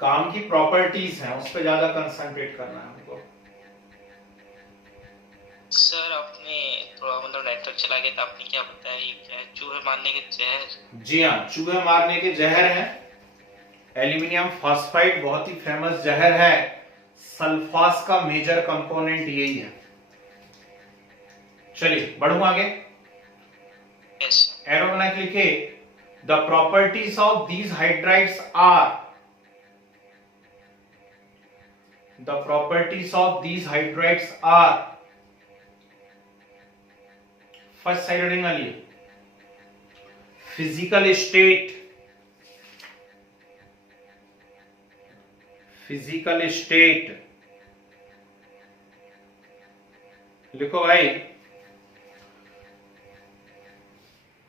काम की प्रॉपर्टीज हैं उस पर ज्यादा कंसंट्रेट करना है हमको। सर आपने थोड़ा मतलब नेटवर्क चला गया था, आपने क्या बताया, ये क्या है, चूहे मारने के जहर? जी हाँ, चूहे मारने के जहर हैं, एल्यूमिनियम फॉस्फाइड बहुत ही फेमस जहर है, सल्फास का मेजर कंपोनेंट यही है। चलिए बढ़ूं आगे, एरो बना के लिखिए, the properties of these hydrides are, the properties of these hydrides are, first side heading वाली physical state, लिखो भाई,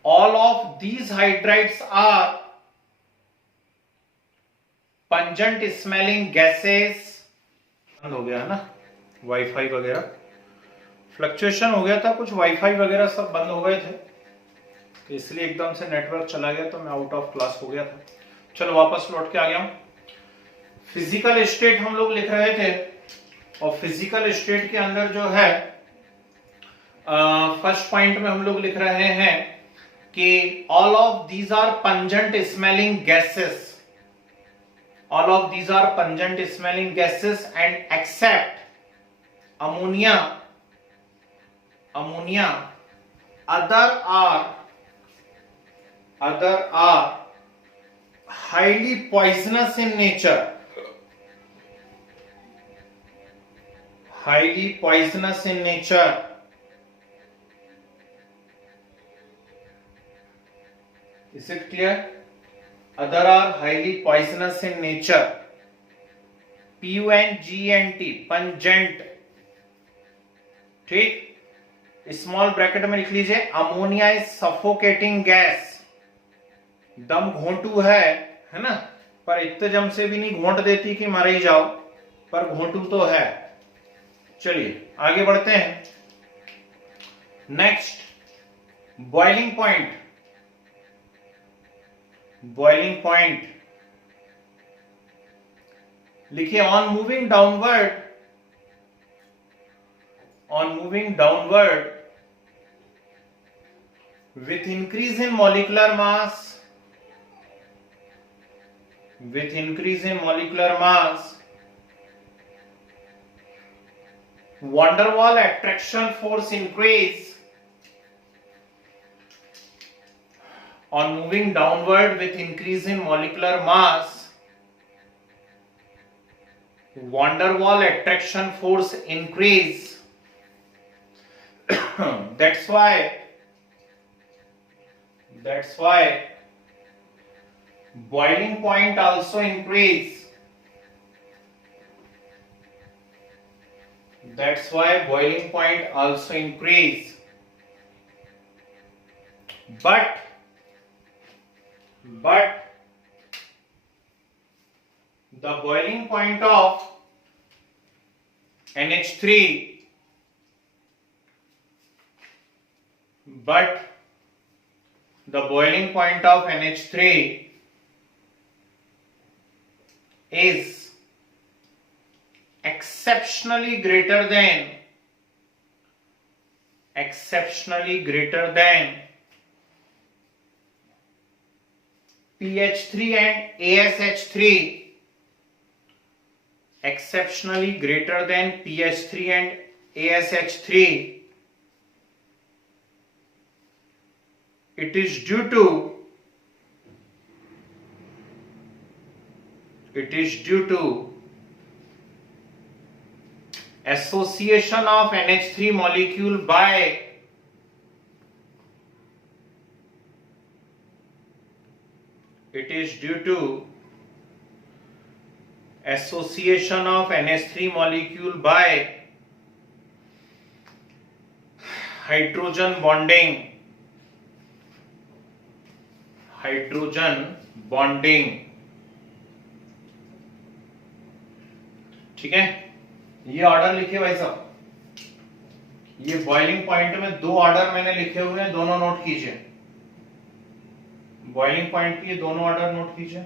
all of these hydrides are pungent smelling gases, बंद हो गया है ना, वाईफाई वगैरह फ्लक्चुएशन हो गया था, कुछ वाईफाई वगैरह सब बंद हो गए थे, तो इसलिए एकदम से नेटवर्क चला गया, तो मैं आउट ऑफ क्लास हो गया था। चलो वापस लौट के आ गया हूं। फिजिकल स्टेट हम लोग लिख रहे थे, और फिजिकल स्टेट के अंदर जो है फर्स्ट पॉइंट में हम लोग लिख रहे हैं कि all of these are pungent smelling gases, all of these are pungent smelling gases and except ammonia other are highly poisonous in nature, is it clear? Other are highly poisonous in nature, PUNGENT, pungent, ठीक। Small bracket में लिख लीजिए, ammonia is suffocating gas. दम घोंटू है ना, पर इतने जम से भी नहीं घोंट देती कि मर ही जाओ, पर घोंटू तो है। चलिए आगे बढ़ते हैं। Next, boiling point. Boiling point लिखिए, on moving downward, on moving downward with increase in molecular mass, with increase in molecular mass, van der Waal attraction force increase. On moving downward with increase in molecular mass, van der Waal attraction force increase. That's why boiling point also increase. That's why boiling point also increase. But the boiling point of NH3, but the boiling point of NH3 is exceptionally greater than PH3 and ASH3, exceptionally greater than PH3 and ASH3. It is due to association of NH3 molecule by association of NH3 molecule by hydrogen bonding. ठीक है, ये order लिखिए भाई साहब। ये boiling point में दो order मैंने लिखे हुए हैं, दोनों नोट कीजिए। बॉइलिंग पॉइंट की ये दोनों ऑर्डर नोट कीजिए।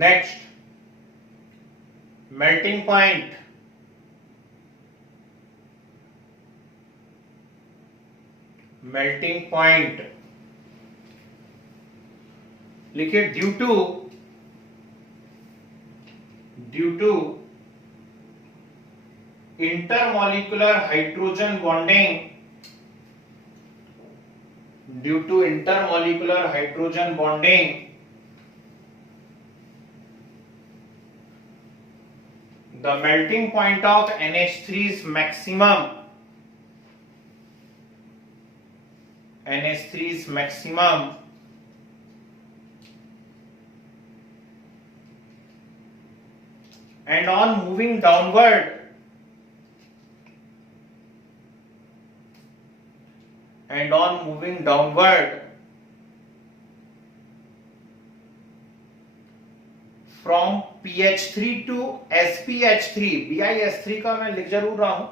Next, melting point. Melting point लिखिए, due to intermolecular hydrogen bonding, the melting point of NH3 is maximum. And on moving downward, from PH3 to SPH3, BiS3 का मैं लिख जरूर रहा हूं,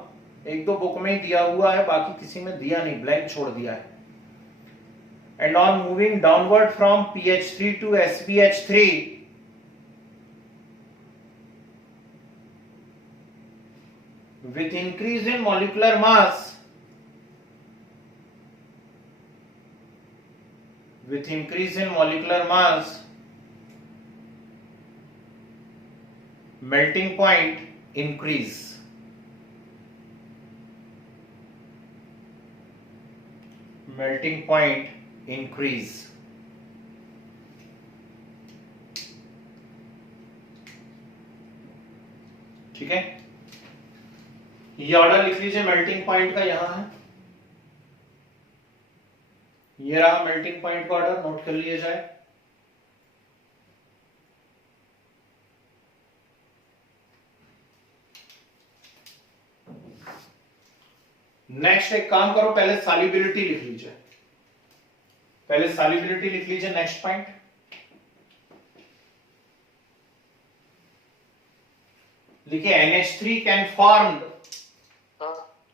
एक दो बुक में ही दिया हुआ है, बाकी किसी में दिया नहीं, ब्लैंक छोड़ दिया है। And on moving downward from PH3 to SPH3, with increase in molecular mass, melting point increase. ये ऑर्डर लिख लीजिए मेल्टिंग पॉइंट का, यहां है, ये रहा मेल्टिंग पॉइंट का ऑर्डर, नोट कर लिया जाए। नेक्स्ट एक काम करो, पहले सॉल्युबिलिटी लिख लीजिए, पहले सॉल्युबिलिटी लिख लीजिए। नेक्स्ट पॉइंट लिखिए NH3 कैन फॉर्म।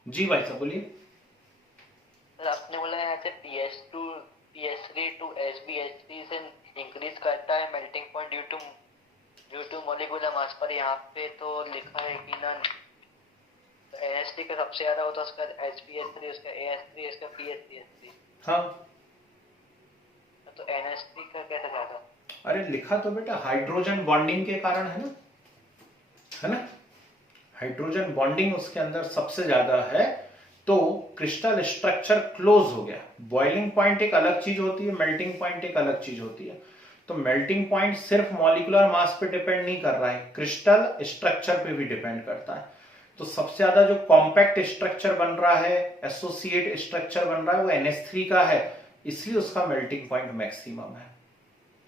जी भाई साहब बोलिए। सर आपने बोला यहाँ से PS3 टू SbH3 से इंक्रीज करता है melting point due to molecular mass, पर यहाँ पे तो लिखा है कि ना NH3 का सबसे ज्यादा होता है, उसका SbH3, उसका AS3, उसका PS3। हाँ तो NH3 का कैसे ज्यादा? अरे लिखा तो बेटा हाइड्रोजन बॉन्डिंग के कारण है ना, है ना, हाइड्रोजन बॉन्डिंग उसके अंदर सबसे ज्यादा है, तो क्रिस्टल स्ट्रक्चर क्लोज हो गया। बॉइलिंग पॉइंट एक अलग चीज होती है, मेल्टिंग पॉइंट एक अलग चीज होती है। तो मेल्टिंग पॉइंट सिर्फ मॉलिक्यूलर मास पे डिपेंड नहीं कर रहा है, क्रिस्टल स्ट्रक्चर पे भी डिपेंड करता है। तो सबसे ज्यादा जो कॉम्पैक्ट स्ट्रक्चर बन रहा है, एसोसिएट स्ट्रक्चर बन रहा है, वो NH3 का है, इसलिए उसका मेल्टिंग पॉइंट मैक्सिमम है,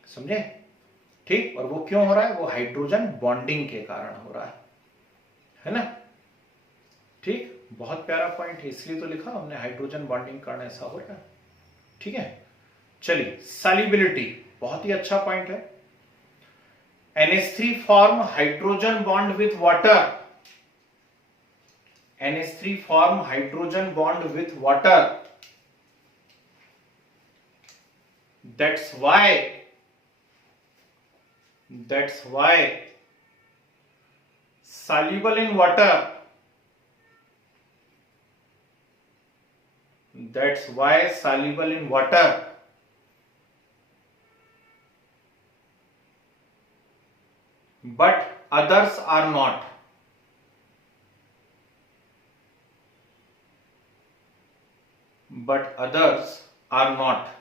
समझे? ठीक, और वो क्यों हो रहा है? वो हाइड्रोजन बॉन्डिंग के कारण हो रहा है ना? ठीक, बहुत प्यारा पॉइंट है, इसलिए तो लिखा हमने, हाइड्रोजन बॉन्डिंग कारण ऐसा हो रहा है। ठीक है, चलिए सॉल्युबिलिटी बहुत ही अच्छा पॉइंट है। NH3 form hydrogen bond with water, NH3 form hydrogen bond with water, that's why soluble in water, that's why soluble in water, but others are not, but others are not।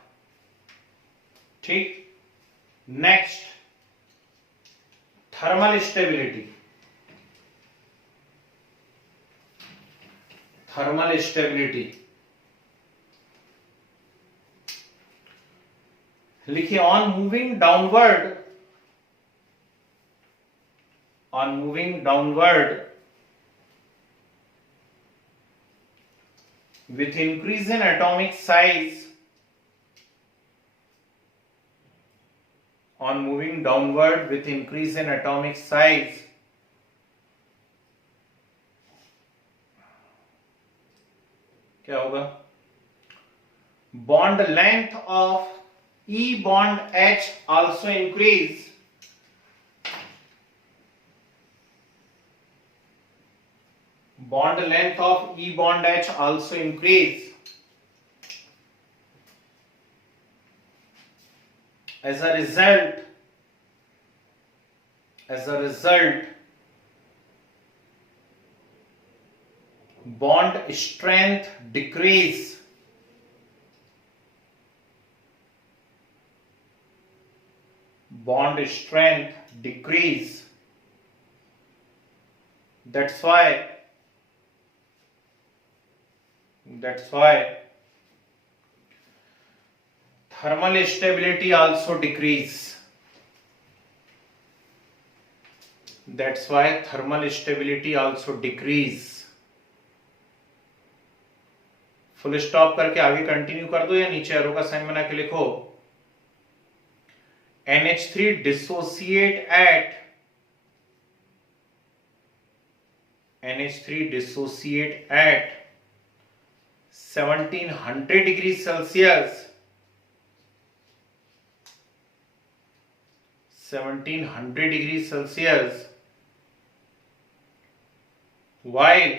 ठीक, next thermal stability, thermal stability लिखिए on moving downward, on moving downward with increase in atomic size, on moving downward with increase in atomic size, क्या होगा? Bond length of E bond H also increase, bond length of E bond H also increase, as a result bond strength decrease, bond strength decrease, that's why thermal stability also decrease, that's why thermal stability also decrease। Full stop करके आगे continue कर दो या नीचे arrow का sign बना के लिखो। NH3 dissociate at, NH3 dissociate at 1700 degrees Celsius, 1700 degrees Celsius, while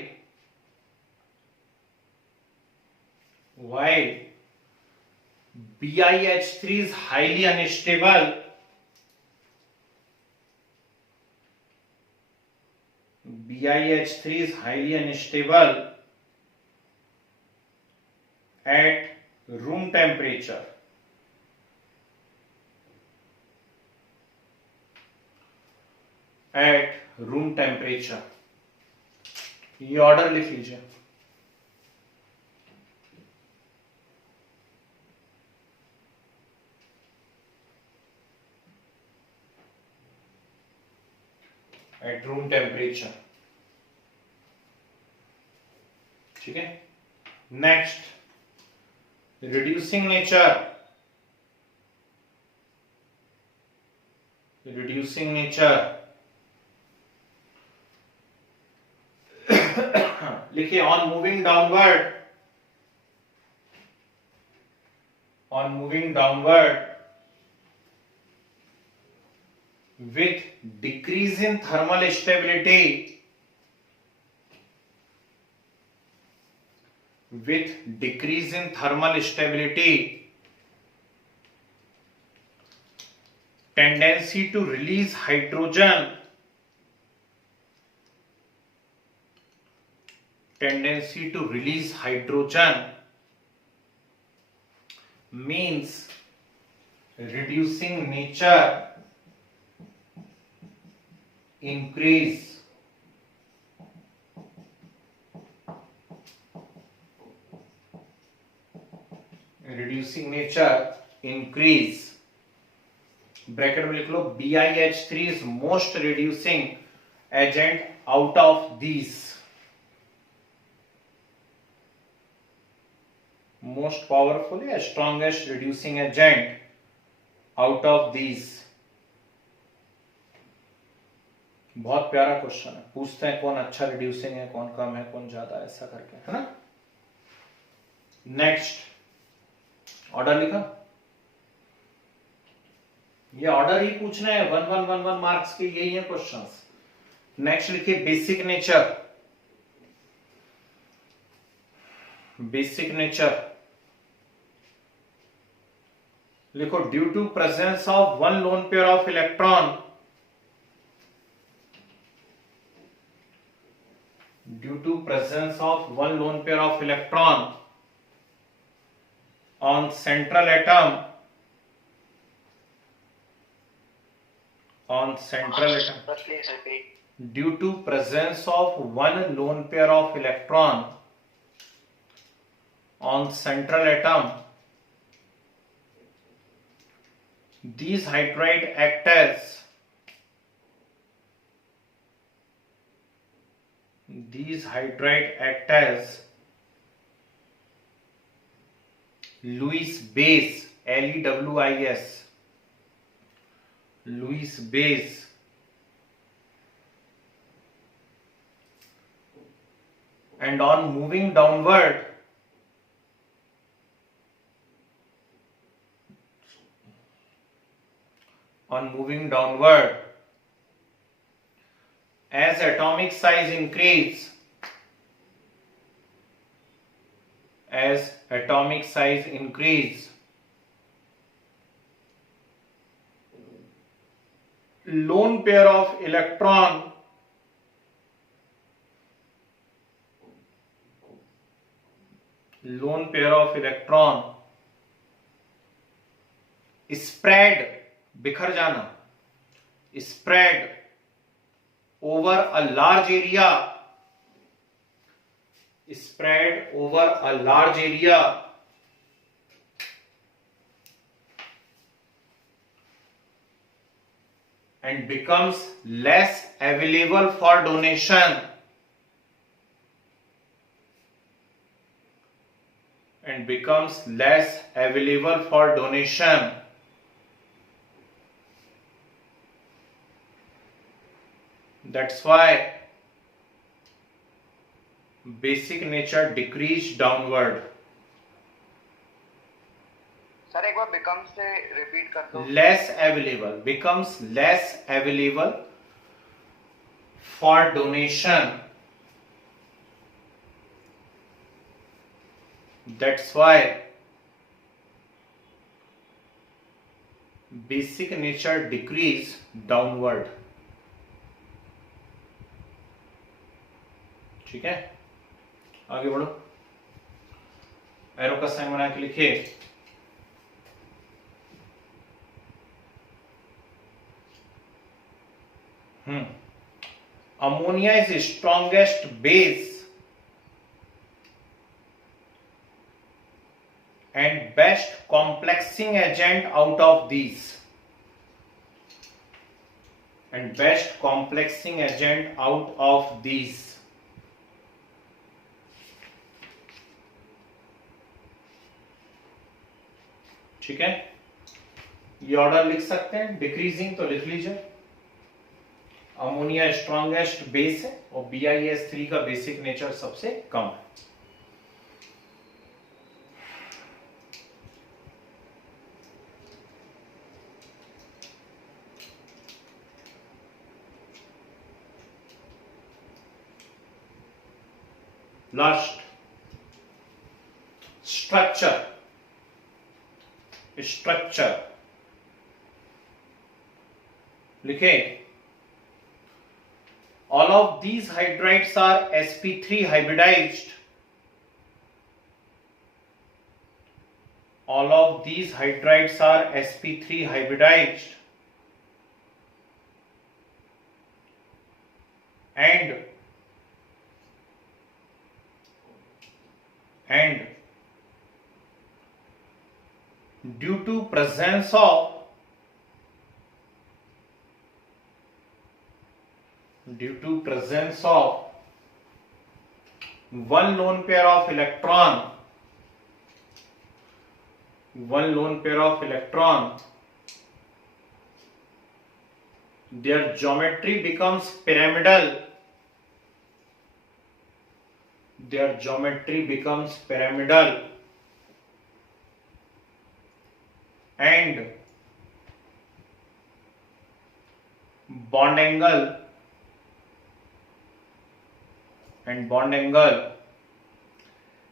BiH3 is highly unstable, BiH3 is highly unstable at room temperature, at room temperature। ये ऑर्डर लिख लीजिए। एट रूम टेम्परेचर, ठीक है। Next reducing nature, reducing nature लिखिए on moving downward, on moving downward with decrease in thermal stability, with decrease in thermal stability, tendency to release hydrogen, tendency to release hydrogen means reducing nature increase, reducing nature increase, bracket में लिख लो BiH3 is most reducing agent out of these, most powerful या strongest reducing agent out of these। बहुत प्यारा question है, पूछते हैं कौन अच्छा रिड्यूसिंग है, कौन कम है, कौन ज्यादा, ऐसा करके, है ना। नेक्स्ट ऑर्डर लिखा, ये ऑर्डर ही पूछना है, 1111 मार्क्स के यही है क्वेश्चंस। नेक्स्ट लिखिए बेसिक नेचर, बेसिक नेचर लिखो due to presence of one lone pair of electron, due to presence of one lone pair of electron on central atom, on central atom, due to presence of one lone pair of electron on central atom, these hydride act as, these hydride act as Lewis base, LEWIS, Lewis base, and on moving downward, on moving downward, as atomic size increase, as atomic size increase, lone pair of electron spread, बिखर जाना, spread over a large area, spread over a large area and becomes less available for donation, and becomes less available for donation. That's why basic nature decreased downward. Sir एक बार becomes से repeat कर दो। Less available, becomes less available for donation. That's why basic nature decrease downward. ठीक है, आगे बढ़ो, arrow का sign बना के लिखिए ammonia is strongest base and best complexing agent out of these. And best complexing agent out of these. ठीक है, ये ऑर्डर लिख सकते हैं. डिक्रीजिंग तो लिख लीजिए. अमोनिया स्ट्रॉन्गेस्ट बेस है और BiS3 का बेसिक नेचर सबसे कम है. Last structure. स्ट्रक्चर लिखे. All of these hydrides are sp3 hybridized. All of these hydrides are sp3 hybridized and due to presence of one lone pair of electron, their geometry becomes pyramidal. And bond angle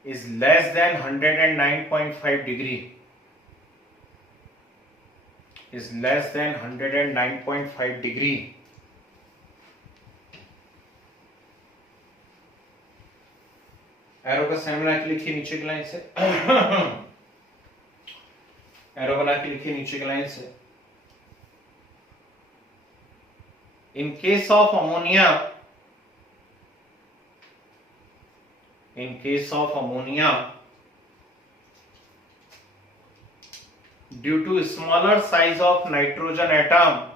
is less than 109.5 degree. Arrow का sign बना के लिखिए नीचे की line से. Arrow बना के लिखिए नीचे की लाइन से. In case of ammonia, due to smaller size of nitrogen atom,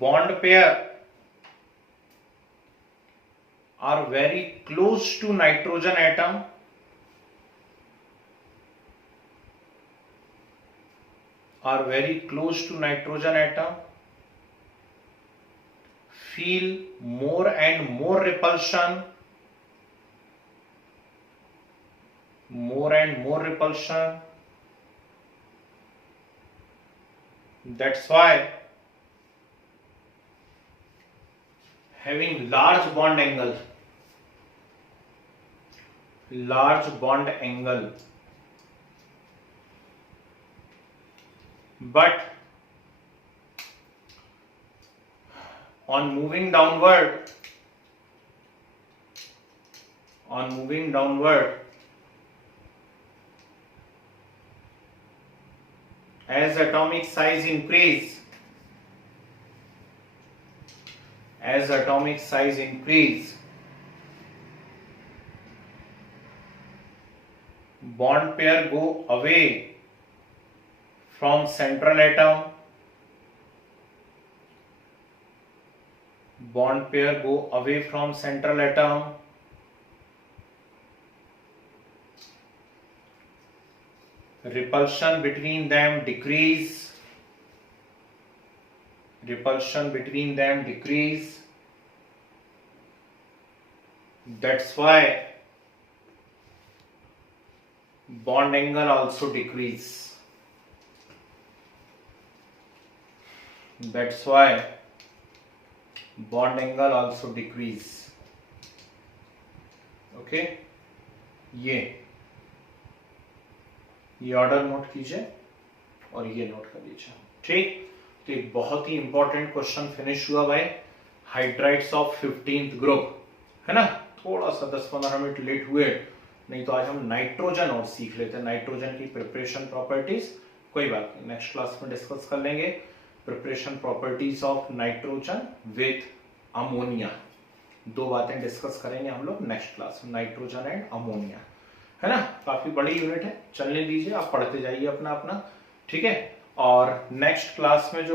bond pair are very close to nitrogen atom. Feel more and more repulsion. That's why having large bond angle, but on moving downward, as atomic size increase, bond pair go away from central atom. Repulsion between them decrease. That's why bond angle also decrease. Okay, ये order note कीजिए और ये note कर लीजिए. ठीक, तो एक बहुत ही इंपॉर्टेंट क्वेश्चन फिनिश हुआ भाई. हाइड्राइड्स ऑफ 15th ग्रुप है ना। थोड़ा सा 10-15 मिनट लेट हुए, नहीं तो आज हम नाइट्रोजन और सीख लेते हैं, नाइट्रोजन की प्रिपरेशन प्रॉपर्टीज। कोई बात नहीं, नेक्स्ट क्लास में डिस्कस कर लेंगे preparation properties of nitrogen with ammonia. 2 बातें डिस्कस करेंगे हम लोग नेक्स्ट क्लास में, नाइट्रोजन एंड अमोनिया, है ना। काफी बड़ी यूनिट है, चलने दीजिए, आप पढ़ते जाइए अपना अपना, ठीक है। और नेक्स्ट क्लास में जो